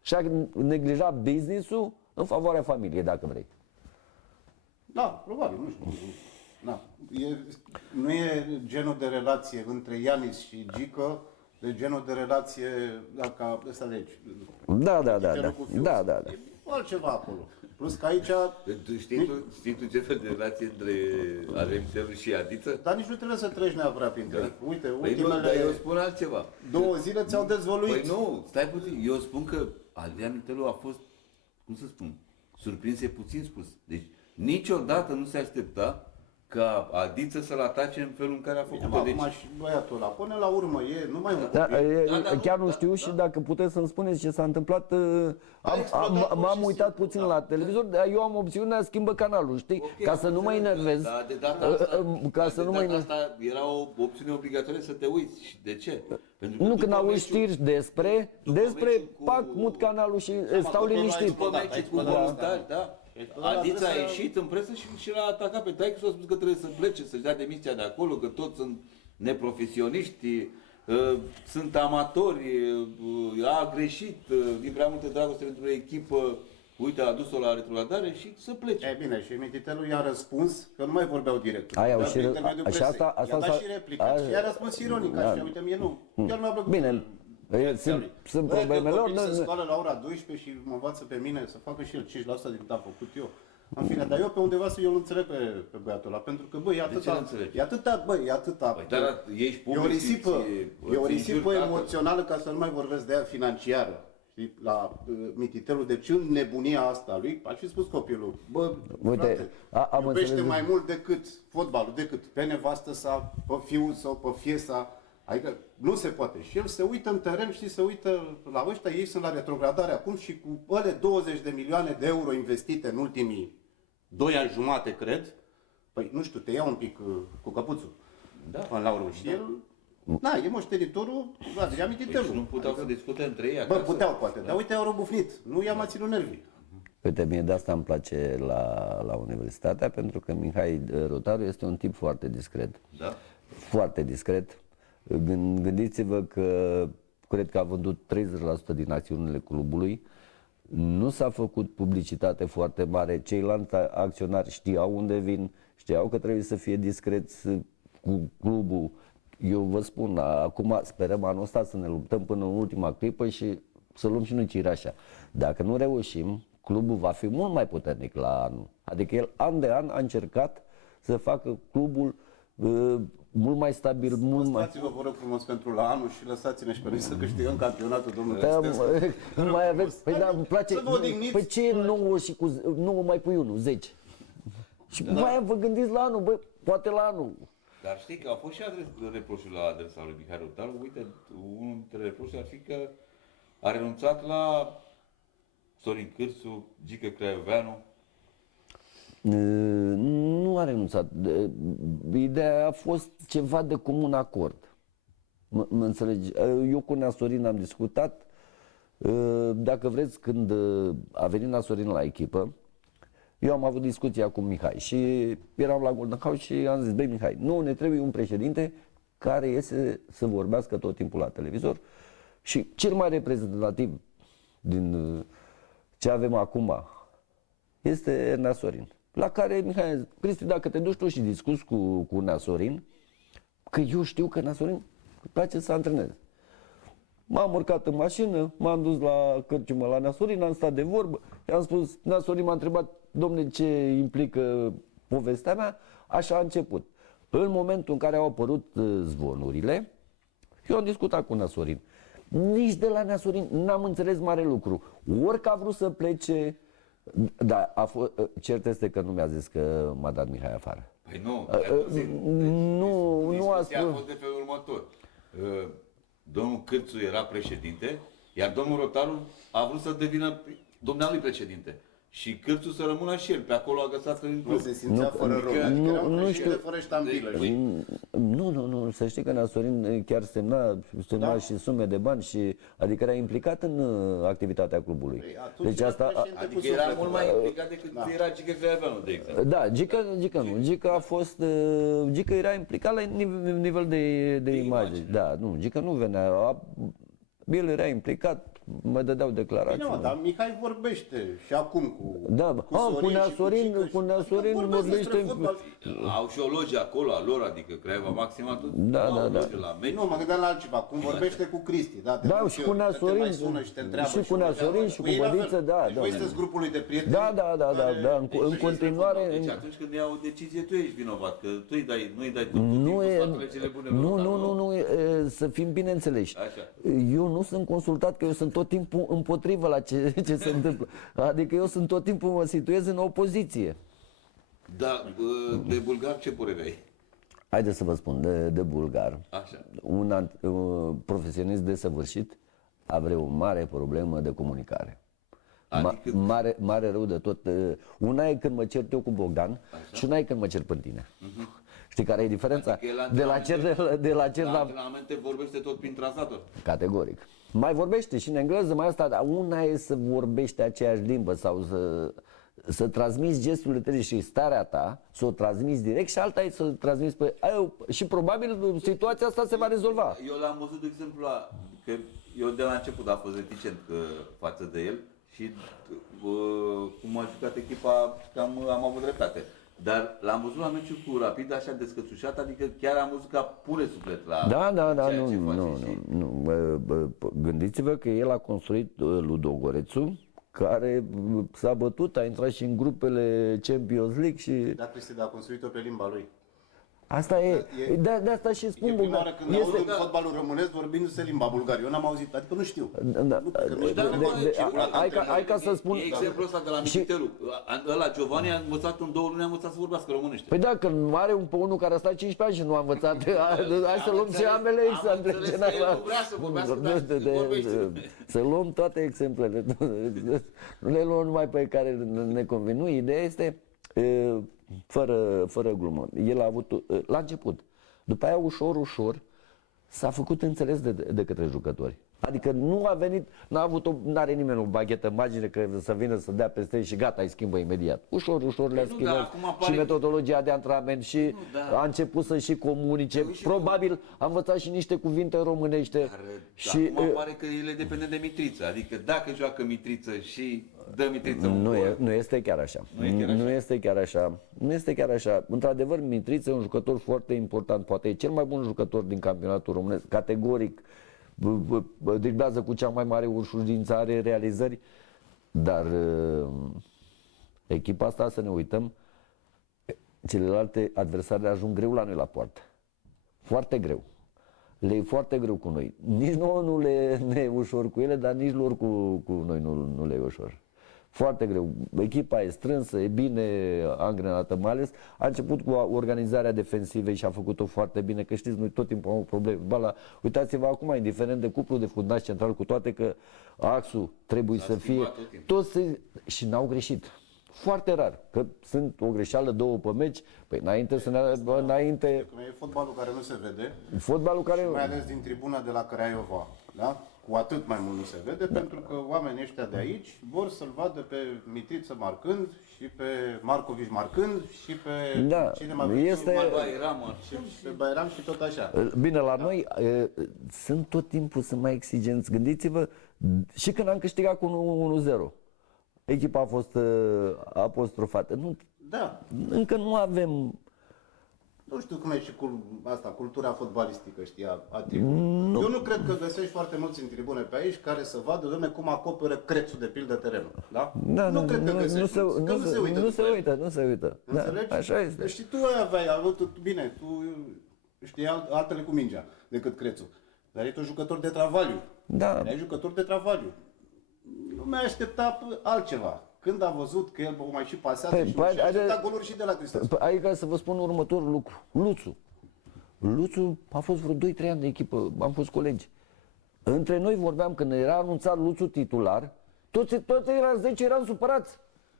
și-a neglijat business-ul în favoarea familiei, dacă vrei. Da, probabil, nu știu. Da. Nu e genul de relație între Ianis și Gică de genul de relație, dacă ăsta de aici. Da. Mititelul cu fiul, Da. E altceva acolo. Plus că aici, Știi tu ce fel de relație între Alemitelul și Adiță? dar nici nu trebuie să treci neapărat printre ei. Uite, Păi nu, dar eu ultimele spun altceva. 2 zile ți-au dezvăluit. Păi nu, stai puțin. Eu spun că Adrian Mitelu a fost, cum să spun, surprins e puțin spus. Deci niciodată nu se aștepta ca Adiță să-l atace în felul în care a făcut-o. Deci, Acum și băiatul ăla, până la urmă, e numai un Da, copil. chiar nu știu și dacă puteți să-mi spuneți ce s-a întâmplat, explodat pur m-am și uitat simplu, puțin da. la televizor, dar eu am opțiunea schimbă canalul, știi? ok, Ca să nu mă enervez. Da, de data asta, Ca să nu mă enervez. asta era o opțiune obligatorie să te uiți. Și de ce? Pentru că Nu, după când auzi meciul- știri despre, meciul cu- pac, mut canalul și stau totul liniștit. După Da, meciul cu da, da. voluntari, da. ăla Adiță trebuie a să- ieșit în presă și l-a atacat pe taică și a spus că trebuie să plece, să-și dea demisia de acolo, că toți sunt neprofesioniști, sunt amatori, a greșit, din prea multe dragoste pentru o echipă, uite, a dus-o la retrogradare și să plece. E bine, și Mititelul i-a răspuns că nu mai vorbeau direct. Aia, Dar și prin ră- intermediul și presei. asta I-a dat s-a- și replică. a- Și i-a răspuns ironic, da. așa, uite, mie nu. Chiar mi-a plăcut. Bine, sunt Băi, probleme că lor. copil se scoală la ora 12 și mă învață pe mine să facă și el 5% din cât am făcut eu. În fine, dar eu pe undeva eu îl înțeleg pe băiatul ăla, pentru că, băi, e ce nu atâta, înțelegi? e atâta, Păi, dar ești e o public risipă, și e o ți risipă înjuri tatăl. emoțională, ca să nu mai vorbesc de ea financiară. Știi, la Mititelul, deci în nebunia asta lui, a și spus copilul, bă, Uite, frate, am iubește înțeles. mai mult decât fotbalul, decât pe nevastă sa, pe fiul sau pe fiesa. Adică nu se poate. Și el se uită în teren, știi, se uită la ăștia, ei sunt la retrogradare acum și cu ăle 20 de milioane de euro investite în ultimii 2 ani jumate, cred, păi nu știu, te ia un pic cu căpuțul. Da. Până la urmă. Și el, da, e moștenitorul, Adrian Mititelul. Deci nu puteau să discute între ei Bă, acasă? puteau poate, dar uite, au răbufnit. Nu i-a mai ținut nervii. Uite, mie de asta îmi place la Universitatea, pentru că Mihai Rotaru este un tip foarte discret. Da? Foarte discret. Gândiți-vă că cred că a vândut 30% din acțiunile clubului. Nu s-a făcut publicitate foarte mare. Ceilalți acționari știau unde vin, știau că trebuie să fie discreți cu clubul. Eu vă spun, acum sperăm anul ăsta să ne luptăm până în ultima clipă și să luăm și noi cireașa. Dacă nu reușim, clubul va fi mult mai puternic la anul. Adică el an de an a încercat să facă clubul mult mai stabil, mult mai... Păstrați-vă, vă rog frumos, pentru la anul și lăsați-ne și pe noi să câștigăm campionatul, domnule. Da, Stescu. nu mai aveți, păi da, îmi place, Să vă odihniți. păi ce e 9 și cu 9 mai pui 1, 10. Și mai vă gândiți la anul, băi, poate la anul. Dar știi că au fost și reproșuri la adresa lui Mihai Rotaru. Uite, unul dintre reproșuri ar fi că a renunțat la Sorin Cârțu, Gică Craioveanu. Nu a renunțat. Ideea a fost ceva de comun acord. Mă înțelegi? Eu cu Nea Sorin am discutat. Dacă vreți, când a venit Nea Sorin la echipă, eu am avut discuția cu Mihai și eram la Golden House și am zis, băi Mihai, nu ne trebuie un președinte care iese să vorbească tot timpul la televizor și cel mai reprezentativ din ce avem acum este Nea Sorin. La care Mihai a zis, Cristi, dacă te duci tu și discuți cu Nea Sorin, că eu știu că Nea Sorin îi place să antreneze. M-am urcat în mașină, m-am dus la cărciumă la Nea Sorin, am stat de vorbă, i-am spus, Nea Sorin m-a întrebat, domne, ce implică povestea mea, așa a început. În momentul în care au apărut zvonurile, eu am discutat cu Nea Sorin. Nici de la Nea Sorin n-am înțeles mare lucru. Ori că a vrut să plece, dar cert este că nu mi-a zis că m-a dat Mihai afară. Păi nu, nu a discuția spus. a fost de felul următor. Domnul Cârțu era președinte, iar domnul Rotaru a vrut să devină dumnealui președinte. Și Cârțu să rămână și el, pe acolo a găsat în Nu club. se simțea fără rol. adică Adică era un nu președinte știu. fără ștampilă. Deci, știi? Nu, să știi că Nea Sorin chiar semna Da. și sume de bani și adică era implicat în activitatea clubului. Păi, atunci Deci era asta președinte cu Adică era sufletul. mult mai implicat decât era Gică Craioveanu, de exemplu. da, Gică nu. Gică a fost Gică era implicat la nivel de imagine. Da, nu, Gică nu venea. El era implicat, mă dădeau declarații. Bine, mă, dar Mihai vorbește și acum cu, Da, cu cu Nea și Sorin, Cică cu Nea și- Sorin vorbesc despre vorbește. fotbal. Au și o loge acolo a lor, adică Craiova Maxima tot. Da, au da, o da. loge la meci. Nu, mă gândeam la altceva. Cum vorbește cu Cristi, da? te Da, duc și eu, cu Nea că te Sorin, mai sună și te întreabă și cu Nea vorbeam, Sorin, și cu ei la fel. Bădiță, da, Deci da. voi sunteți grupului de prieteni. Da, da, da, da, care- da, în Deci continuare. Deci atunci când iau o decizie, tu ești vinovat, că tu nu-i dai tot Nu timpul e, sfaturile cele bune. nu, să fim bine înțeleși. Așa. Eu nu sunt consultat, că eu sunt tot timpul împotrivă la ce se întâmplă. Adică eu sunt tot timpul, mă situez în opoziție. Da, de bulgar ce părere ai? Haideți să vă spun, de bulgar, Așa. un profesionist desăvârșit are o mare problemă de comunicare. Adică- Mare rău de tot. Una e când mă cert eu cu Bogdan și una e când mă cer pe tine. Știi care e diferența? Adică el De la cer La la... antrenamente vorbește tot prin translator. Categoric. Mai vorbește și în engleză, mai asta, dar una e să vorbești aceeași limbă sau să transmiți gesturile tale și starea ta, să o transmiți direct, și alta e să o transmiți pe... Și probabil situația asta se va rezolva. Eu l-am văzut, de exemplu, că eu de la început am fost reticent față de el și cum a jucat echipa, cam am avut dreptate. Dar l-am văzut la meciul cu Rapid așa descățușat, adică chiar am văzut că pune suflet la Da, ceea ce face nu. Gândiți-vă că el a construit Ludogorețul, care s-a bătut, a intrat și în grupele Champions League și... Da, Cristi, dar a construit-o pe limba lui. Asta e, de asta și E spun, prima Bogdan, oară când aud în fotbalul românesc vorbindu-se limba bulgară. Eu n-am auzit, adică nu știu. Hai ca să spun... E exemplul ăsta de la Mititelu. Ăla, Giovanni, a învățat în 2 luni, a învățat să vorbească românește. Păi da, că are pe unul care a stat 15 ani și nu a învățat. Hai să luăm și ambele exemple. Am înțeles că el nu vrea să vorbească, dar vorbește. Să luăm toate exemplele. Nu le luăm numai pe care ne convin. Nu, ideea este, fără glumă, el a avut, la început, după aia ușor, s-a făcut înțeles de către jucători. Adică nu a venit, n-are nimeni o baghetă magică că să vină să dea peste ei și gata, îi schimbă imediat. Ușor le-a schimbat și metodologia de antrenament și a început să și comunice. Probabil a învățat și niște cuvinte românește. Și acum pare că el e dependent de Mitriță. Adică dacă joacă Mitriță și dă Mitriță un gol. Nu este chiar așa. Nu este chiar așa. Într-adevăr, Mitriță e un jucător foarte important, poate e cel mai bun jucător din campionatul românesc, categoric. Driblează cu cea mai mare ușurință, are realizări, dar echipa asta, să ne uităm, celelalte adversare ajung greu la noi la poartă. Foarte greu. Le e foarte greu cu noi. Nici nouă nu le e ușor cu ele, dar nici lor cu noi nu le e ușor. Foarte greu. Echipa e strânsă, e bine angrenată, mai ales a început cu organizarea defensivei și a făcut-o foarte bine, că știți, noi tot timpul am probleme. Uitați-vă acum, indiferent de cuplu de fundaș central, cu toate că axul trebuie să fie... Și n-au greșit. Foarte rar, că sunt o greșeală, 2 pe meci, păi înainte să ne... Înainte... Cum e fotbalul care nu se vede, fotbalul care... și mai ales din tribuna de la Craiova, da? Cu atât mai mult nu se vede, pentru că oamenii ăștia de aici vor să-l vadă pe Mitriță marcând și pe Marcovici marcând și pe cine mai este... și pe Bairam și tot așa. Bine, la noi sunt tot timpul sunt mai exigenți. Gândiți-vă, și când am câștigat cu 1-0, echipa a fost apostrofată. Încă nu avem... Nu știu cum e și cultura fotbalistică, știi, a tribunei. Eu nu cred că găsești foarte mulți în tribune pe aici care să vadă, dom'le, cum acoperă Crețul de pildă terenul. Da? Nu cred că găsești mulți, că nu se uită. Nu se uită. Înțelegi? Da, așa este. Și tu aveai avut, bine, tu știi altele cu mingea decât Crețul. Dar ești un jucător de travaliu. Da. Ești jucător de travaliu. Nu mi-a așteptat altceva. Când a văzut că el o mai și pasează și a așteptat goluri și de la Hristos. Adică să vă spun următorul lucru. Luțu a fost vreo 2-3 ani de echipă, am fost colegi. Între noi vorbeam, când era anunțat Luțu titular, toți eram 10, eram supărați.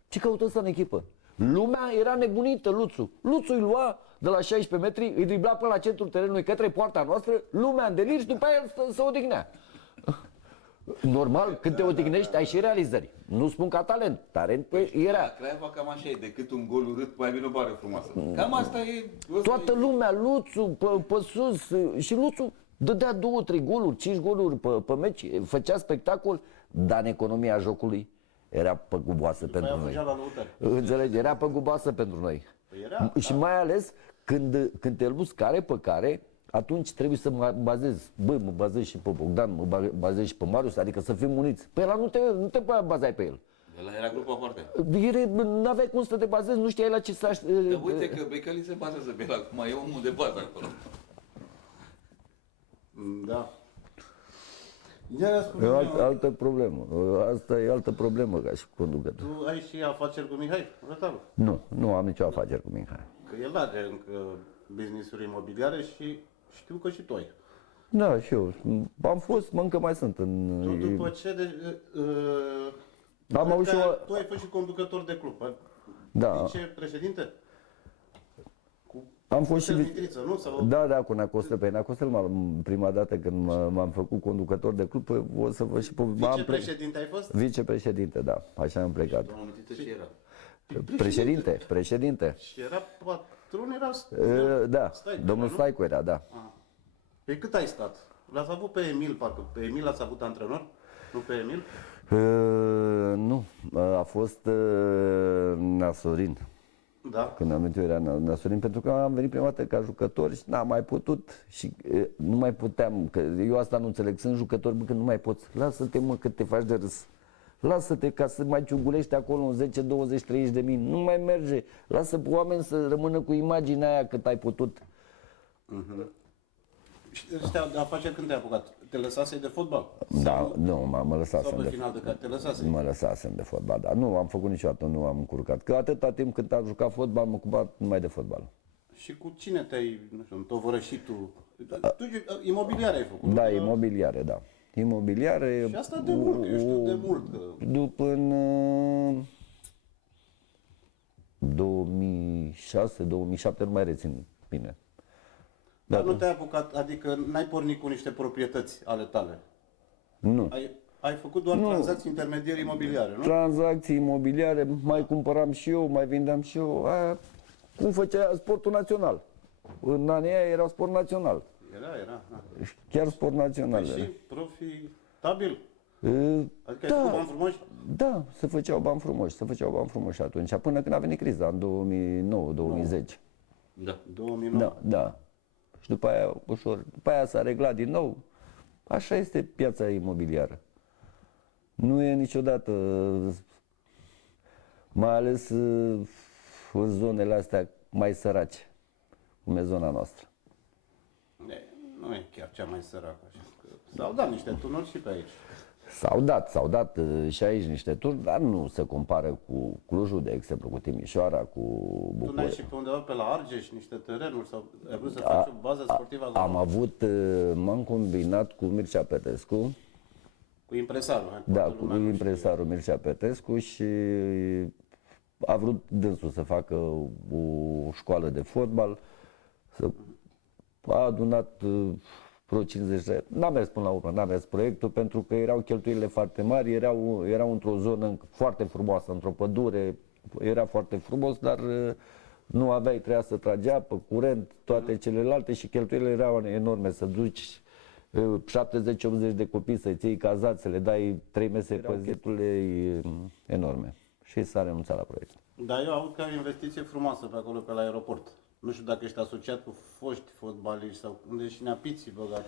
Ce căută ăsta în echipă? Lumea era nebunită, Luțu. Luțu îi lua de la 16 metri, îi dribla până la centrul terenului către poarta noastră, lumea în delir și după aia se odihnea. Normal, când te odihnești, ai și realizări. Nu spun ca talent, era. Craiova cam așa e, decât un gol urât, mai bine o bară frumoasă. Cam asta e... Toată lumea, Luțu, pe sus, și Luțu dădea 2-3 goluri, 5 goluri pe meci, făcea spectacol, dar în economia jocului era păguboasă pentru aia noi. fugea la lăutări. Înțelegi? Era păguboasă pentru noi. Păi era, Și mai ales când te luți care pe care, atunci trebuie să mă bazez. Băi, mă bazez și pe Bogdan, mă bazez și pe Marius, adică să fim uniți. Pe ăla nu te bazai pe el. El era grupa foarte. N-aveai cum să te bazezi, nu știai la ce să Dar uite că Becali se bazează pe el acum, e omul de bază acolo. Da. Iar spune, altă problemă. Asta e altă problemă ca și conducător. tu ai și afaceri cu Mihai Rătaru? Nu am nicio afacere cu Mihai. Că el are încă business-uri imobiliare și știu că și tu ai. Da, și eu. Am fost, încă mai sunt în... Tu după ce Am avut și eu... tu ai fost și conducător de club. Da. Vicepreședinte? Am fost și... Mitriță, nu? Sau... Da, cu Neacostel. Pe Neacostel, prima dată când m-am făcut conducător de club, o să vă și... Vicepreședinte ai fost? Vicepreședinte, da. Așa am plecat. Domnul Mitriță și era. Președinte. Și era patron, era... Da, Staicu, domnul nu? Staicu era, da. Pe cât ai stat? L-ați avut pe Emil, parcă. Pe Emil l-ați avut antrenor? Nu pe Emil? Nu, a fost Nasorin. Da. Când am venit eu era Nasorin, pentru că am venit prima dată ca jucător și n-am mai putut și nu mai puteam, că eu asta nu înțeleg, sunt jucători, bă, că nu mai poți. Lasă-te, mă, că te faci de râs. Lasă-te ca să mai ciugulești acolo în 10, 20, 30 de mii. Nu mai merge. Lasă oameni să rămână cu imaginea aia cât ai putut. Și ăstea de afaceri când te-ai apucat? Te lăsasei de fotbal? Da, nu, mă Sau lăsasem pe de final de care te lăsasei? mă lăsasem de fotbal, dar nu am făcut niciodată, nu am încurcat. Că atâta timp cât am jucat fotbal, m-am ocupat numai de fotbal. Și cu cine te-ai, nu știu, întovărășit tu? Tu imobiliare ai făcut? Da, nu? imobiliare, da. Imobiliare... Și asta de mult, că eu știu de mult. Că... După în 2006-2007, nu mai rețin bine. Dar nu te-ai apucat, adică n-ai pornit cu niște proprietăți ale tale. Nu. Ai făcut doar tranzacții intermediare imobiliare, nu? Tranzacții imobiliare, mai cumpăram și eu, mai vindeam și eu. Aia, cum făcea sportul național. În anii aia era sport național. Era. Da. Chiar sport național. Păi și era. profitabil. Adică ai Da. făcut bani frumoși? Da, se făceau bani frumoși atunci, până când a venit criza, în 2009-2010. Da. 2009. Da. Și după aia, ușor, după aia s-a reglat din nou. Așa este piața imobiliară. Nu e niciodată, mai ales în zonele astea mai sărace, cum e zona noastră. Nu e chiar cea mai săracă. Așa. S-au dat niște tunuri și pe aici. S-au dat și aici niște turi, dar nu se compară cu Clujul, de exemplu, cu Timișoara, cu Tu București. n-ai și pe undeva pe la Argeș niște terenuri sau ai vrut să faci o bază sportivă Am avut, m-am combinat cu Mircea Petrescu, cu impresarul. da, cu impresarul Mircea Petrescu și a vrut dânsul să facă o școală de fotbal, a adunat vreo 50 de... N-a mers până la urmă, n-a mers proiectul, pentru că erau cheltuielile foarte mari, erau într-o zonă foarte frumoasă, într-o pădure, era foarte frumos, dar nu aveai, trebuia să tragi apă, curent, toate celelalte și cheltuielile erau enorme, să duci 70-80 de copii să-ți iei cazați, să le dai 3 mese pe zi, enorme. Și s-a renunțat la proiect. Dar eu aud că ai o investiție frumoasă pe acolo, pe la aeroport. Nu știu dacă ești asociat cu foști fotbaliști sau unde și Neapiții băgat.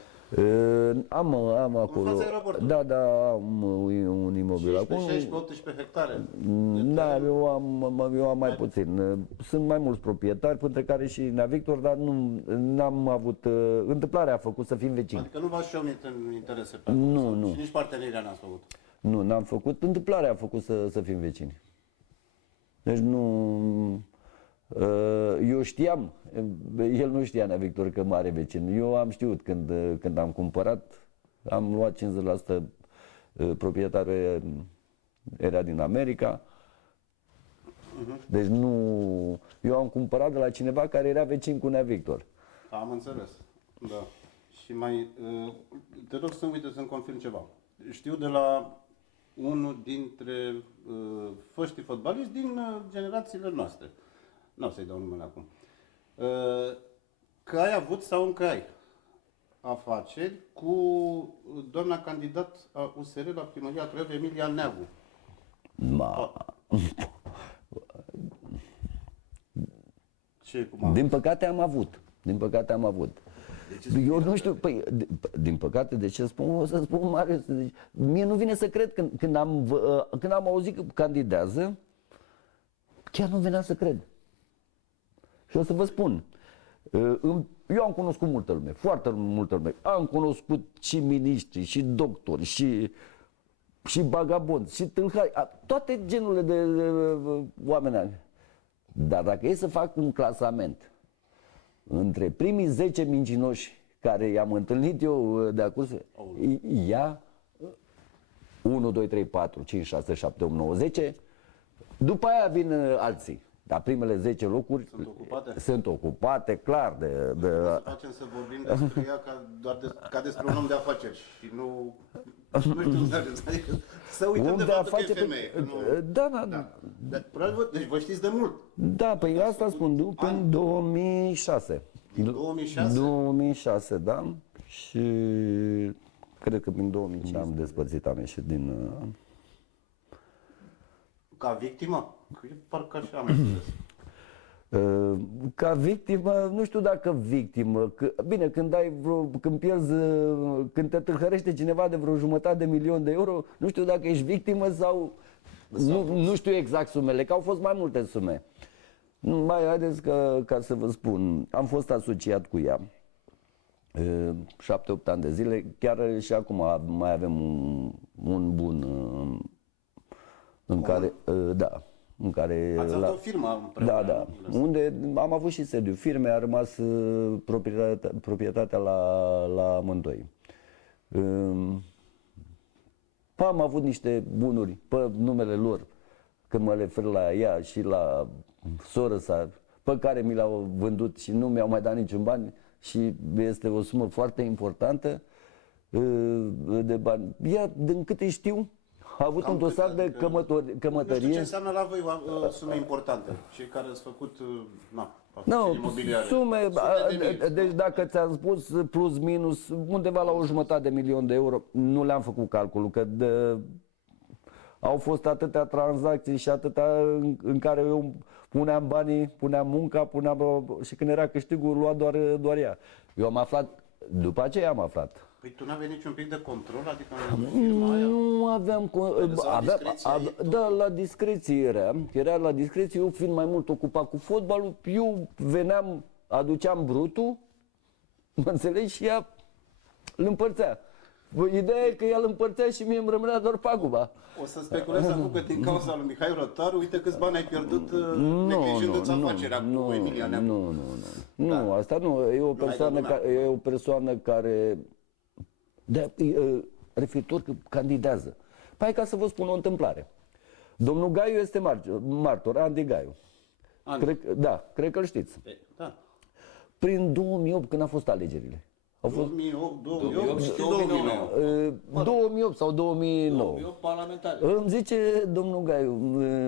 Am acolo. fața aeroportului. Da, am un imobil acolo. 16-18 hectare. Da, eu am mai puțin. Sunt mai mulți proprietari, între care și Nea Victor, dar n-am avut... Întâmplarea a făcut să fim vecini. Adică nu v-ați șounit în interese pe acolo. Nu. Și nici parteneria n-ați făcut. Nu, n-am făcut. Întâmplarea a făcut să fim vecini. Deci nu... Eu știam, el nu știa, Nea Victor, că mare vecin. Eu am știut când am cumpărat, am luat 50%, proprietarul era din America. Deci nu, eu am cumpărat de la cineva care era vecin cu Nea Victor. Am înțeles, da. Și mai, te rog să-mi confirm ceva. Știu de la unul dintre foștii fotbaliști din generațiile noastre. Nu o să-i dau numele acum. Că ai avut sau încă ai afaceri cu doamna candidat a USR la primăria Craiov, Emilia Neagu. Ce, cum Din păcate am avut. Eu nu știu, păi, din păcate, de ce spun? O să spun mare. Deci, mie nu vine să cred când am auzit că candidează, chiar nu venea să cred. Și o să vă spun, eu am cunoscut multă lume, foarte multă lume. Am cunoscut și miniștri, și doctori, și bagabonți, și tâlhari, toate genurile de oameni. Dar dacă e să fac un clasament între primii 10 mincinoși care i-am întâlnit eu de acurs, ia 1, 2, 3, 4, 5, 6, 7, 8, 9, 10, după aia vin alții. Dar primele 10 locuri sunt ocupate, clar. Să facem să vorbim despre ea ca despre un om de afaceri și nu știu, adică să uităm de faptul că e femeie. Da. Deci vă știți de mult. Da, păi asta spun, până 2006. Din 2006? 2006, da. Și cred că prin 2005 am despărțit, am ieșit din... Ca victimă? Parcă așa am înțeles. Ca victimă, nu știu dacă victimă. Bine, când pierzi, când te tâlhărește cineva de vreo $500.000 de euro, nu știu dacă ești victimă sau... Nu știu exact sumele, că au fost mai multe sume. Haideți ca să vă spun, am fost asociat cu ea 7-8 ani de zile, chiar și acum mai avem un bun în care, în care... Ați avut o firmă împreună? Da, unde am avut și sediu firme, a rămas proprietatea la amândoi. Am avut niște bunuri pe numele lor, când mă refer la ea și la soră sa, pe care mi le-au vândut și nu mi-au mai dat niciun bani și este o sumă foarte importantă de bani. Ea, din câte știu, a avut un dosar de cămătărie. Nu știu ce înseamnă la voi sume importante, cei care ați făcut sume, deci dacă ți-am spus plus minus undeva la $500.000 de euro, nu le-am făcut calculul, că au fost atâtea tranzacții și atâtea în care eu puneam banii, puneam munca, și când era câștigul lua doar ea. Eu am aflat, după aceea am aflat. Păi tu n-aveai niciun pic de control? Adică firma aia? Nu aveam... Da, la discreție era la discreție, eu fiind mai mult ocupat cu fotbalul, eu veneam, aduceam brutul, mă înțelegi, și ea îl împărțea. Ideea e că el împărțea și mie îmi rămânea doar paguba. O să speculez acum că din cauza lui Mihai Rotaru, uite câți bani ai pierdut neglijându-ți afacerea cu Emilia Neagu. Nu, asta nu. E o persoană care... referitor că candidează. Păi ca să vă spun o întâmplare. Domnul Gaiu este martor, Andy Gaiu. Cred că îl știți. Da. Prin 2008, când a fost alegerile. 2008 sau 2009. 2008 parlamentare. Îmi zice domnul Gaiu,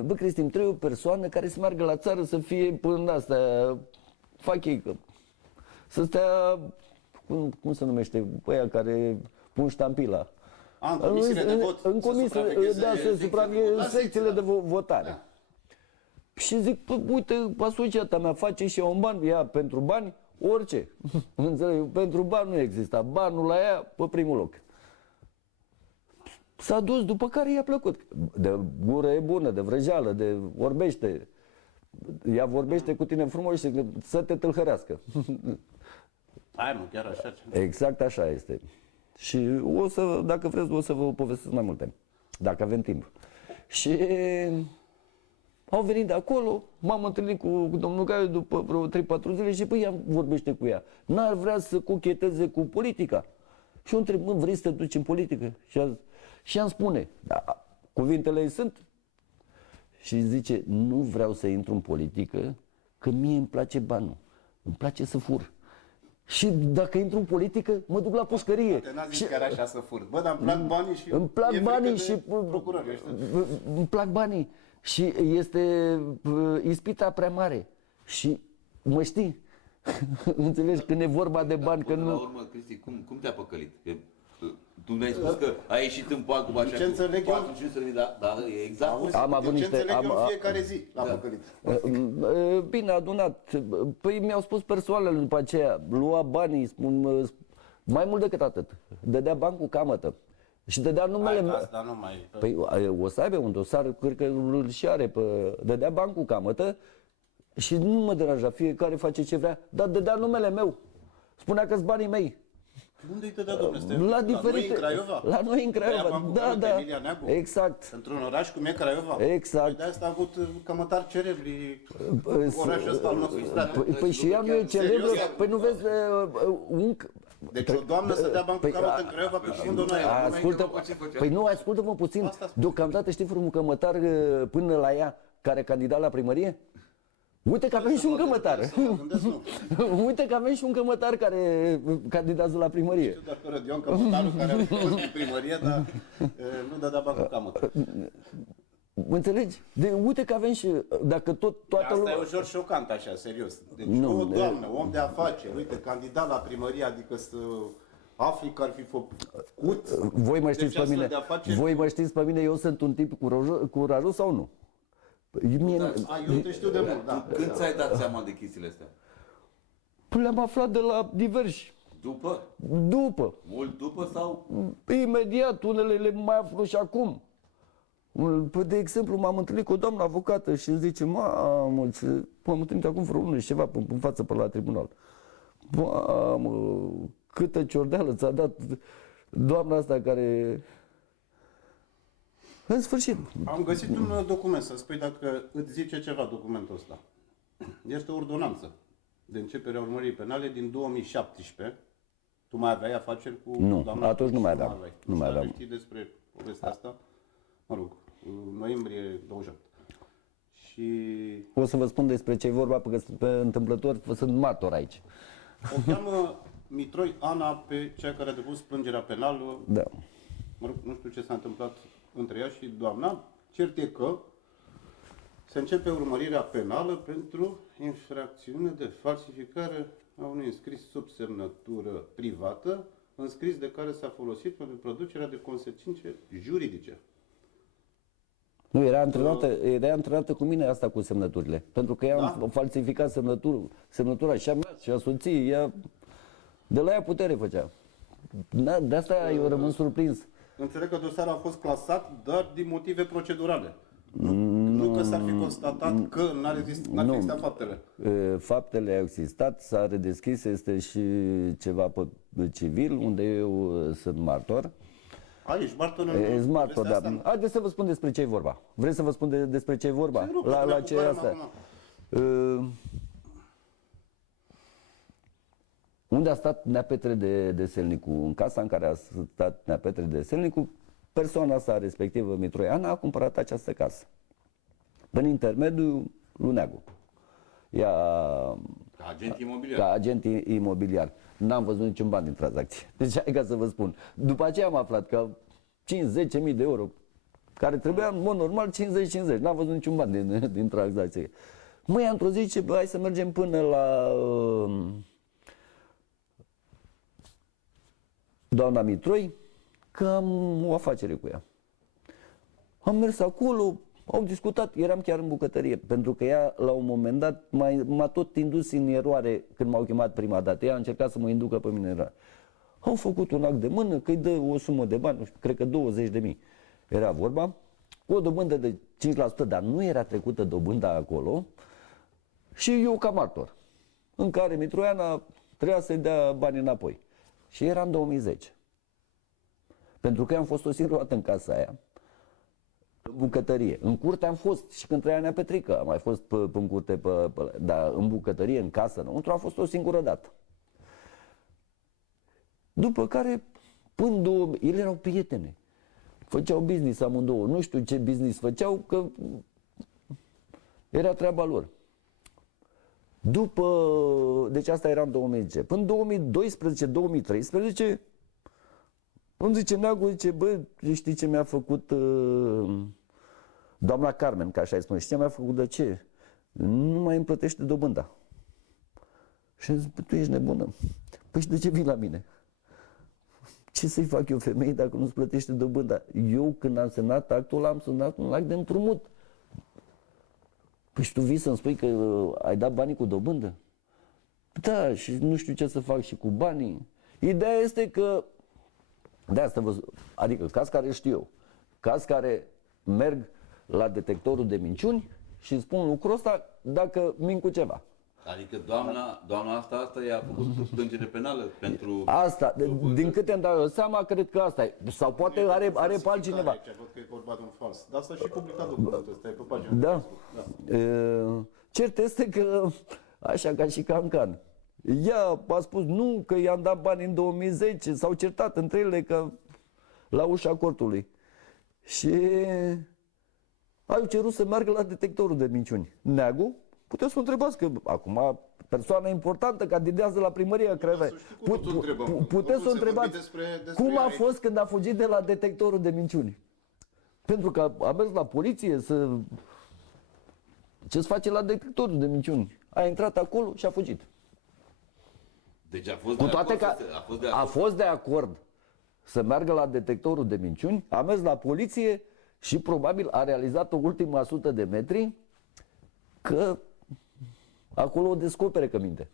bă, Cristin, trebuie o persoană care să meargă la țară să fie până asta, fac ei, să stea, cum se numește, ăia care pun ștampila. În comisiile de vot. În comisie, să supravegheze secțiile de votare. Da. Și zic, uite, asociata mea face și ea un ban, ea pentru bani, orice. Înțeleg, pentru bani nu exista. Banul la ea pe primul loc. S-a dus, după care i-a plăcut. De gură e bună, de vrăjeală, de vorbește. Ea vorbește cu tine frumos și să te tâlhărească. Hai mă, chiar așa. Exact așa este. Și dacă vreți, o să vă povestesc mai multe. Dacă avem timp. Și au venit de acolo, m-am întâlnit cu domnul Gaiu după vreo 3-4 zile și ea vorbește cu ea. N-ar vrea să cocheteze cu politica. Și eu întreb, vrei să te duci în politică? Și îmi spune, da, cuvintele ei sunt. Și zice, nu vreau să intru în politică, că mie îmi place banul. Îmi place să fur. Și dacă intru în politică, mă duc la pușcărie. Poate n-a zis chiar așa să fur. Bă, dar îmi plac banii și... Îmi plac banii și... Îmi plac banii. Și este ispita prea mare. Și mă știi, Înțelegi? Când e vorba de bani, că Până la nu... urmă, Cristi, cum te-a păcălit? Că tu mi-ai spus că ai ieșit în parc cu așa Ce înțeleg eu? 400.000, dar e exact. Auzi, Am avut ce niște- înțeleg eu am- în fiecare zi la păcălit. Bine adunat. Păi mi-au spus persoanele după aceea, lua banii, mai mult decât atât. Dădea bani cu camătă. Și dădea numele meu. Asta nu mai... Păi o să aibă un dosar, cred că îl și are, dădea bani cu camătă și nu mă deranja, fiecare face ce vrea, dar dădea numele meu. Spunea că-s banii mei. Unde îi dădea, domnule? La noi diferite... în Craiova? La noi în Dădea Craiova, bani cu da, camătă da. Emilia Neagu? Exact. Într-un oraș cum e Craiova? Exact. Păi de asta a avut cămătari celebri orașul ăsta al nostru. frate. Păi și ea nu e celebră, Serios? păi nu vezi Deci o doamnă să dea bani cu camătă în Craiova pe fundul noi. ascultă, păi nu, ascultă-mă puțin. Asta spun. Deocamdată știi vreun cămătar până la ea care a candidat la primărie? Uite că avem și un cămătar. Uite că avem și un cămătar care candidează la primărie. Știu dacă Rodion Cămătarul care a fost în primărie, dar nu dădea bani cu camătă. Înțelegi? Uite că avem și, dacă toată Asta lumea... e ușor șocant așa, serios. Deci Nu, o doamnă, om de afaceri, uite, candidat la primărie, adică să afli că ar fi făcut... Voi mă știți deci pe mine, astfel de afaceri- voi mă știți pe mine, eu sunt un tip curajos sau nu? Mie, Eu te știu de mult, da. Când ți-ai dat seama de chestiile astea? le-am aflat de la diversi. După. Mult după sau? Imediat, unele le mai aflu și acum. Păi, de exemplu, m-am întâlnit cu o doamnă avocată și îmi zice, mamă, m-am întâlnit acum vreo lună și ceva în față pe la tribunal. Mamă, câtă ciordeală ți-a dat doamna asta care... În sfârșit. Am găsit un document, să spui dacă îți zice ceva documentul ăsta. Este o ordonanță de începere a urmării penale din 2017. Tu mai aveai afaceri cu Nu, doamna? atunci nu mai aveam. aveai. Nu mai aveam. Știi despre povestea asta? Mă rog, noiembrie 28. Și O să vă spun despre ce e vorba, pentru că pe întâmplător sunt martor aici. o cheamă Mitroi Ana pe cea care a depus plângerea penală. Da. Mă rog, nu știu ce s-a întâmplat între ea și doamna. Cert e că se începe urmărirea penală pentru infracțiune de falsificare a unui înscris sub semnătură privată, înscris de care s-a folosit pentru producerea de consecințe juridice. Nu, era antrenată cu mine asta cu semnăturile. Pentru că ea am falsificat semnătura și a mea și a soției. Ea, de la ea putere făcea. De asta eu rămân surprins. Înțeleg că dosarul a fost clasat, dar din motive procedurale. Nu că s-ar fi constatat că n-ar fi existat faptele. Faptele au existat, s-a redeschis, este și ceva pe civil, unde eu sunt martor. Aici, martor Ești martor, da. Haideți să vă spun despre ce e vorba. Vreți să vă spun despre ce e vorba? La ce e asta? Unde a stat Nea Petre de Selnicu? În casa în care a stat Nea Petre de Selnicu, persoana asta respectivă, Mitroi Ana, a cumpărat această casă. Prin intermediul lui Neagu. Ea, ca agent imobiliar. N-am văzut niciun ban din tranzacție. Deci hai ca să vă spun. După aceea am aflat că 5-10 mii de euro, care trebuia în mod normal 50-50. N-am văzut niciun ban din tranzacție. Măi, într-o zi zice, hai să mergem până la doamna Mitroi, că am o afacere cu ea. Am mers acolo, au discutat, eram chiar în bucătărie, pentru că ea, la un moment dat, m-a tot indus în eroare când m-au chemat prima dată. Ea a încercat să mă inducă pe mine în eroare. Au făcut un act de mână, că îi dă o sumă de bani, nu știu, cred că 20.000 era vorba, cu o dobândă de 5%, dar nu era trecută dobânda acolo, și eu ca martor, în care Mitroiana trebuia să-i dea bani înapoi. Și era în 2010. Pentru că eu am fost o singură dată în casa aia, bucătărie. În curte am fost și când trăia Nea Petrică, am mai fost în curte, dar în bucătărie, în casă, înăuntru, am fost o singură dată. După care, până ele erau prietene, făceau business amândouă, nu știu ce business făceau, că era treaba lor. Deci asta era în 2010. Până 2012-2013, îmi zice Neagu, zice, bă, știi ce mi-a făcut doamna Carmen, ca așa îi spune, știi ce mi-a făcut, de ce? Nu mai îmi plătește dobânda. Și am zis, tu ești nebună. Păi și de ce vii la mine? Ce să-i fac eu femeii dacă nu-ți plătește dobânda? Eu când am semnat actul ăla, am semnat un act de împrumut. Păi și tu vii să-mi spui că ai dat banii cu dobândă? Da, și nu știu ce să fac și cu banii. Ideea este că, de asta adică caz care știu eu, caz care merg la detectorul de minciuni și spun lucrul ăsta dacă mint cu ceva. Adică doamna asta i-a făcut plângere penală pentru... Asta, din câte îmi dau eu seama, cred că asta e. Sau poate are pe altcineva. Aici, văd că e vorba de un fals. Dar asta și publicat documentul ăsta, e pe pagina. Da. Da. Cert este că, așa ca și Cancan, ea a spus nu, că i-am dat bani în 2010, s-au certat între ele că la ușa cortului. Și au cerut să meargă la detectorul de minciuni. Neagu, puteți să o întrebați că acum persoana importantă candidează la primăria Craiova. Puteți să o întrebați cum a fost când a fugit de la detectorul de minciuni. Pentru că a mers la poliție să... Ce-ți face la detectorul de minciuni? A intrat acolo și a fugit. Deci a fost Cu toate că a fost de acord să meargă la detectorul de minciuni, a mers la poliție și probabil a realizat o ultimă 100 de metri că acolo o descopere că minte.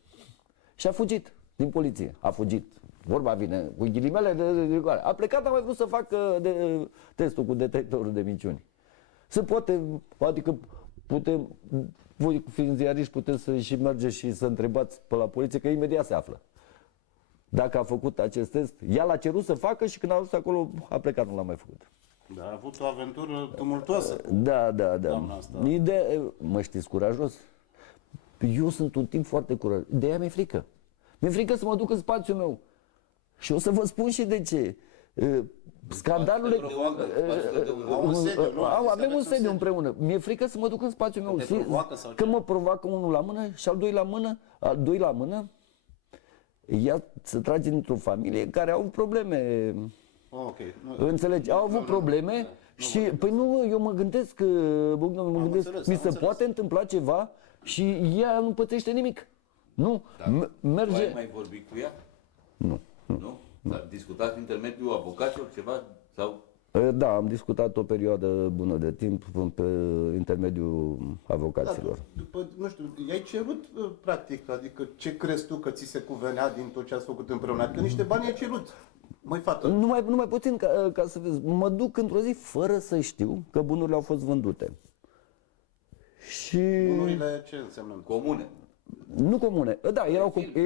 Și a fugit din poliție. A fugit. Vorba vine cu ghilimele de rigoare. A plecat, a mai vrut să facă testul cu detectorul de minciuni. Se poate, adică putem, voi fiind ziariști puteți să și mergeți și să întrebați pe la poliție că imediat se află. Dacă a făcut acest test, ea l-a cerut să facă și când a ajuns acolo a plecat, nu l-a mai făcut. Dar a avut o aventură tumultoasă. Da. Asta. Mă știți curajos? Eu sunt un tip foarte curajos. De aia mi-e frică. Mi-e frică să mă duc în spațiul meu. Și o să vă spun și de ce. Scandalurile... Avem un sediu împreună. Mi-e frică să mă duc în spațiul meu. Că mă provoacă unul la mână și al doi la mână. Ea se trage dintr-o familie care au probleme. Okay. Înțelegi? Au avut probleme și, păi nu, eu mă gândesc, mi se poate întâmpla ceva și ea nu pățește nimic. Nu, merge... Tu ai mai vorbit cu ea? Nu. Nu? S-a discutat prin intermediul avocaților ceva? Sau... Da, am discutat o perioadă bună de timp pe intermediul avocaților. După, nu știu, i-ai cerut practic, adică ce crezi tu că ți se cuvenea din tot ce ați făcut împreună? Adică niște bani ai cerut. Măi, fată. Numai puțin ca să vezi. Mă duc într-o zi fără să știu că bunurile au fost vândute. Și... Bunurile ce înseamnă? Comune. Nu comune. Da,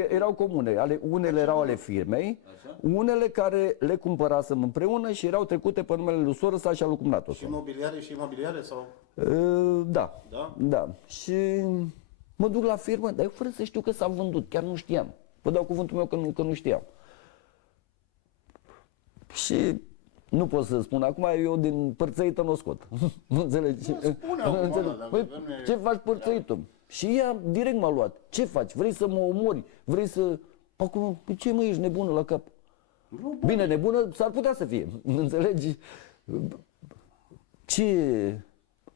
erau comune. Unele erau ale firmei, unele care le cumpărasem împreună și erau trecute pe numele lui soră sa și al lui cumnatul Și imobiliare sau? Da. Și mă duc la firmă, dar eu fără să știu că s-a vândut, chiar nu știam. Vă dau cuvântul meu că nu știam. Și nu pot să spun acum, eu din Părțăită nu o scot. Nu înțelegi? Ce faci Părțăită? Și ea direct m-a luat. Ce faci? Vrei să mă omori? Vrei să... Acum, ce mă, ești nebună la cap? Bine, nebună s-ar putea să fie. Înțelegi? Ce?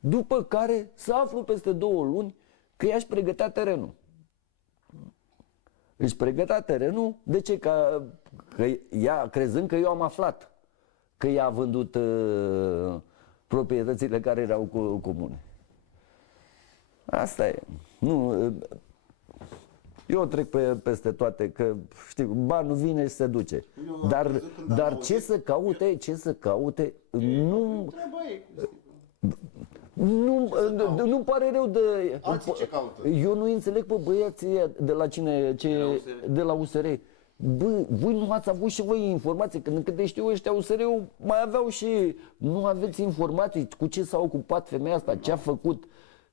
După care să aflu peste 2 luni că ea își pregătea terenul. Își pregătea terenul. De ce? Că ea, crezând că eu am aflat că ea a vândut proprietățile care erau comune. Asta e. Nu, eu trec peste toate, că știi, banul vine și se duce. Dar ce să caute, nu pare rău de... Alții ce caută? Eu nu înțeleg pe băieții de la cine, de la USR. Bă, voi nu ați avut și voi informații, că din câte știu ăștia USR-ul mai aveau și nu aveți informații cu ce s-a ocupat femeia asta, ce a făcut,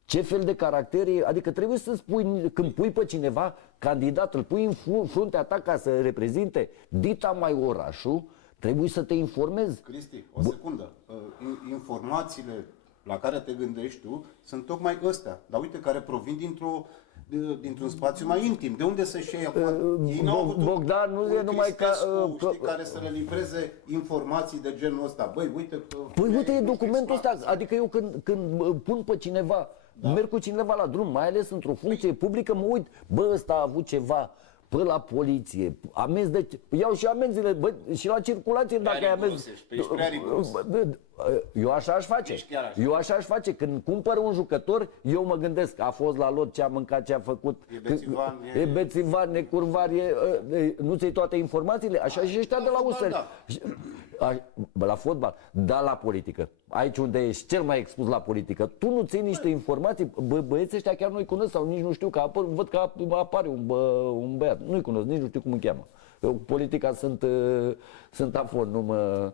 ce fel de caractere, adică trebuie să spui, când pui pe cineva candidat, îl pui în fruntea ta ca să reprezinte dita mai orașul, trebuie să te informezi. Cristi, o secundă. Informațiile la care te gândești tu sunt tocmai ăstea, dar uite, care provin dintr-un spațiu mai intim. De unde să-și iei acum? Ei n-au avut Bogdan, nu e numai ca... care să le livreze informații de genul ăsta. Băi, uite... Păi uite, e documentul ăsta. Adică eu când pun pe cineva merg cu cineva la drum, mai ales într-o funcție publică, mă uit, bă, ăsta a avut ceva, până la poliție, amenzi de... Iau și amenzile, bă, și la circulație dacă ai amenzi. Eu așa aș face. Eu așa aș face. Când cumpăr un jucător, eu mă gândesc, a fost la lot, ce a mâncat, ce a făcut. E bețivan, e curvar, nu ți-ai toate informațiile? Așa și ăștia de la USR. La fotbal, da, la politică. Aici unde ești cel mai expus la politică. Tu nu ții niște informații, băieții ăștia chiar nu-i cunosc sau nici nu știu că văd că apare un băiat. Nu-i cunosc, nici nu știu cum îl cheamă. Eu, politica sunt afon, nu mă...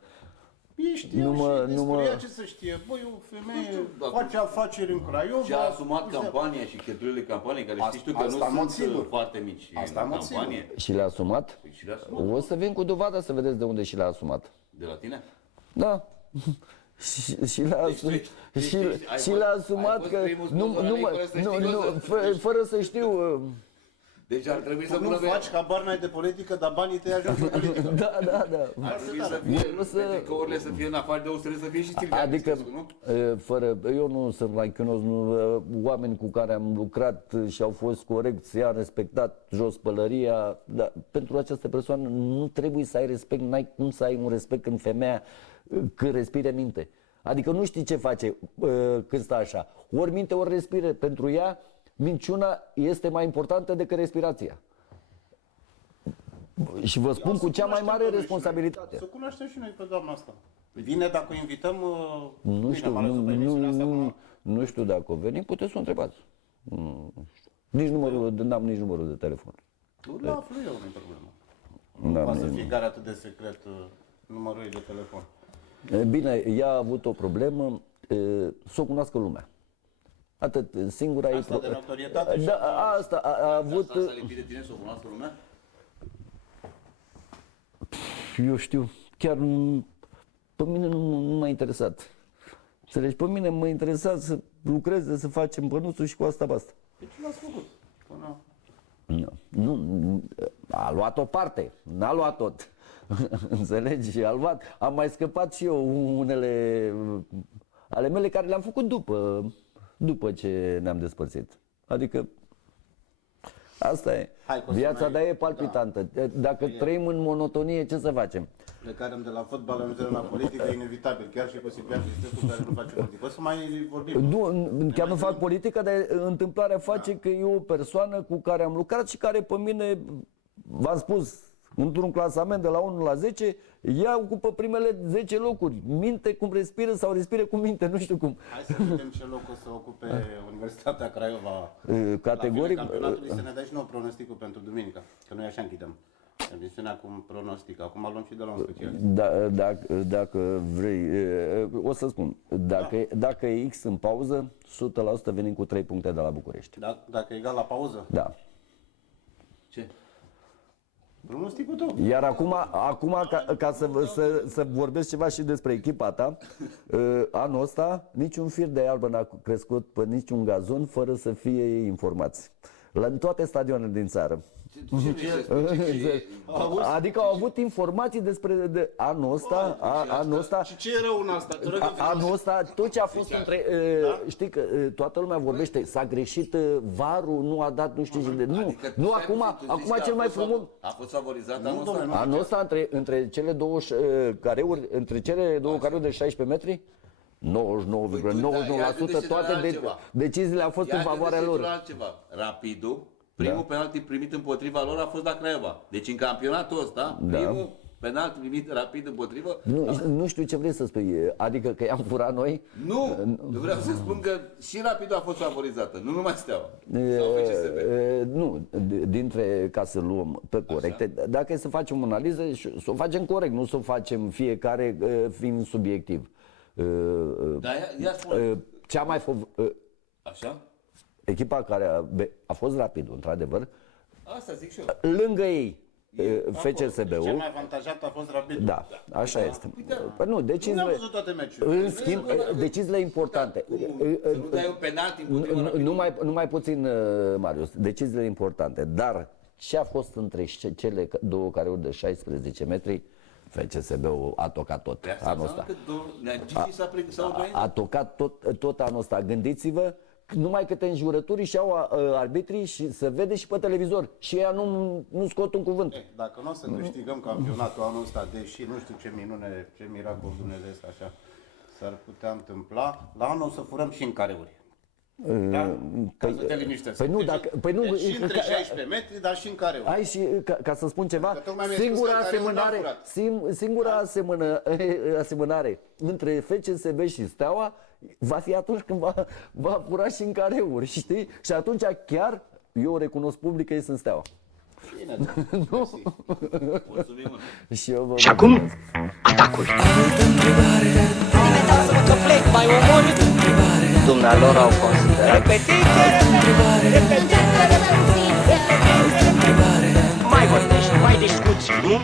Ești eu și despre ea ce să știe. Băi, o femeie face afaceri în Craiova. Și-a asumat campania și cheltuielile campaniei, care știi tu că nu sunt foarte mici în campanie. Și le-a asumat? Și le-a asumat. O să vin cu dovada să vedeți de unde și le-a asumat. De la tine? Da. Și le-a asumat că fără să știu. Deci ar trebui să nu faci habar n-ai de politică, dar banii tăi ajung în politică. Da. Ar trebui să fie decourile să fie în afară de USR, să fie și Silvia Adică, nu? eu nu sunt lanchiunos, oameni cu care am lucrat și au fost corecți, i-am respectat jos pălăria, dar pentru această persoană nu trebuie să ai respect, n-ai cum să ai un respect când femeia când respire minte. Adică nu știi ce face când stă așa. Ori minte, ori respire. Pentru ea, minciuna este mai importantă decât respirația. Și vă spun cu cea mai mare responsabilitate. Să cunoaștem și noi pe doamna asta. Vine dacă o invităm? Nu știu dacă o veni, puteți să o întrebați. N-am nici numărul de telefon. Nu le aflu eu, nu-i problemă. Nu poate să fie care atât de secret numărul ei de telefon. Bine, ea a avut o problemă, să o cunoască lumea. Atât, singura ei... Asta de notorietate? Da, asta a avut... Asta s-a lipit de tine să o cunoască lumea? Eu știu, chiar pe mine nu m-a interesat. Înțelegi? Pe mine m-a interesat să lucrez, să facem bănuțul și cu asta basta. Deci l-ați făcut? Până... Nu, a luat o parte, n-a luat tot. Înțelegi? A luat, am mai scăpat și eu unele ale mele care le-am făcut după ce ne-am despărțit. Adică asta e. Viața de e palpitantă. Da. Dacă trăim în monotonie, ce să facem? Plecarea de la fotbal, ajungem la politică, e inevitabil. Chiar și cu Silvia Cristescu, care nu face politică. O să mai vorbim. Nu, chiar nu fac politică, dar întâmplarea face că e o persoană cu care am lucrat și care pe mine, v-am spus, într-un clasament de la 1 la 10, ea ocupă primele 10 locuri. Minte cum respiră sau respiră cum minte, nu știu cum. Hai să vedem ce loc o să ocupe Universitatea Craiova. Categoric. La campionatului să ne dai și nou pronosticul pentru duminică, că noi așa închidem emisiunea cu un pronostic. Acum luăm și de la un specialist. Dacă vrei, o să spun, dacă e X în pauză, 100% venim cu 3 puncte de la București. Dacă e egal la pauză? Da. Ce? Pronosticul tău. Iar acum ca să vorbesc ceva și despre echipa ta, anul ăsta niciun fir de iarbă n-a crescut pe niciun gazon fără să fie informați. În toate stadionele din țară. Adică au avut informații despre anul ăsta. Și ce e rău în asta? Anul ăsta, tot ce a fost între... Știi că toată lumea vorbește, s-a greșit VAR-ul, nu a dat nu știu ce... Nu, acum cel mai frumos... A fost favorizat anul ăsta? Anul ăsta, între cele două careuri, de 16 metri, 99,99% toate deciziile au fost în favoarea lor. Rapidul, primul penalti primit împotriva lor a fost la Craiova. Deci în campionatul ăsta, primul penalti primit rapid împotrivă... Nu știu ce vrei să spui, adică că i-am furat noi? Nu, vreau să spun că și Rapidul a fost favorizată, nu numai Steaua. Nu, ca să luăm pe corecte, dacă e să facem o analiză, să o facem corect, nu să o facem fiecare fiind subiectiv. Da, ia spune. Cea mai Așa? Echipa care a fost Rapidul, într-adevăr. Asta zic și eu. Lângă ei FCSB-ul. Cel mai avantajat a fost Rapidul. Da, așa este. Păi nu, Nu am văzut toate meciurile. În schimb, deciziile importante. Să nu dai un penalti împotriva numai puțin, Marius, deciziile importante. Dar ce a fost între cele două careuri de 16 metri? FCSB-ul a tocat tot anul ăsta. A tocat tot anul ăsta. Gândiți-vă numai câte înjurături și au arbitrii și se vede și pe televizor. Și ea nu scot un cuvânt. Dacă nu o să câștigăm campionatul anul ăsta, deși nu știu ce minune, ce miracol Dumnezeu așa s-ar putea întâmpla, la anul o să furăm și în careuri. Da? Ca să te liniștești. Păi nu, deci și între 16 metri, dar și în careuri. Ai și, ca să spun ceva, Că tocmai mi-ai spus că careul n-a furat. singura asemănare între FCSB și Steaua va fi atunci când va fura și în careuri, știi? Și atunci chiar eu recunosc public că ei sunt Steaua. Bine, Mulțumim. Și eu vă Și acum, atacul. Alimentează-mă că plec, m-ai omorât. Dumnealor au considerat Repetiție, repetiție. Mai vorbești, mai discuți, nu?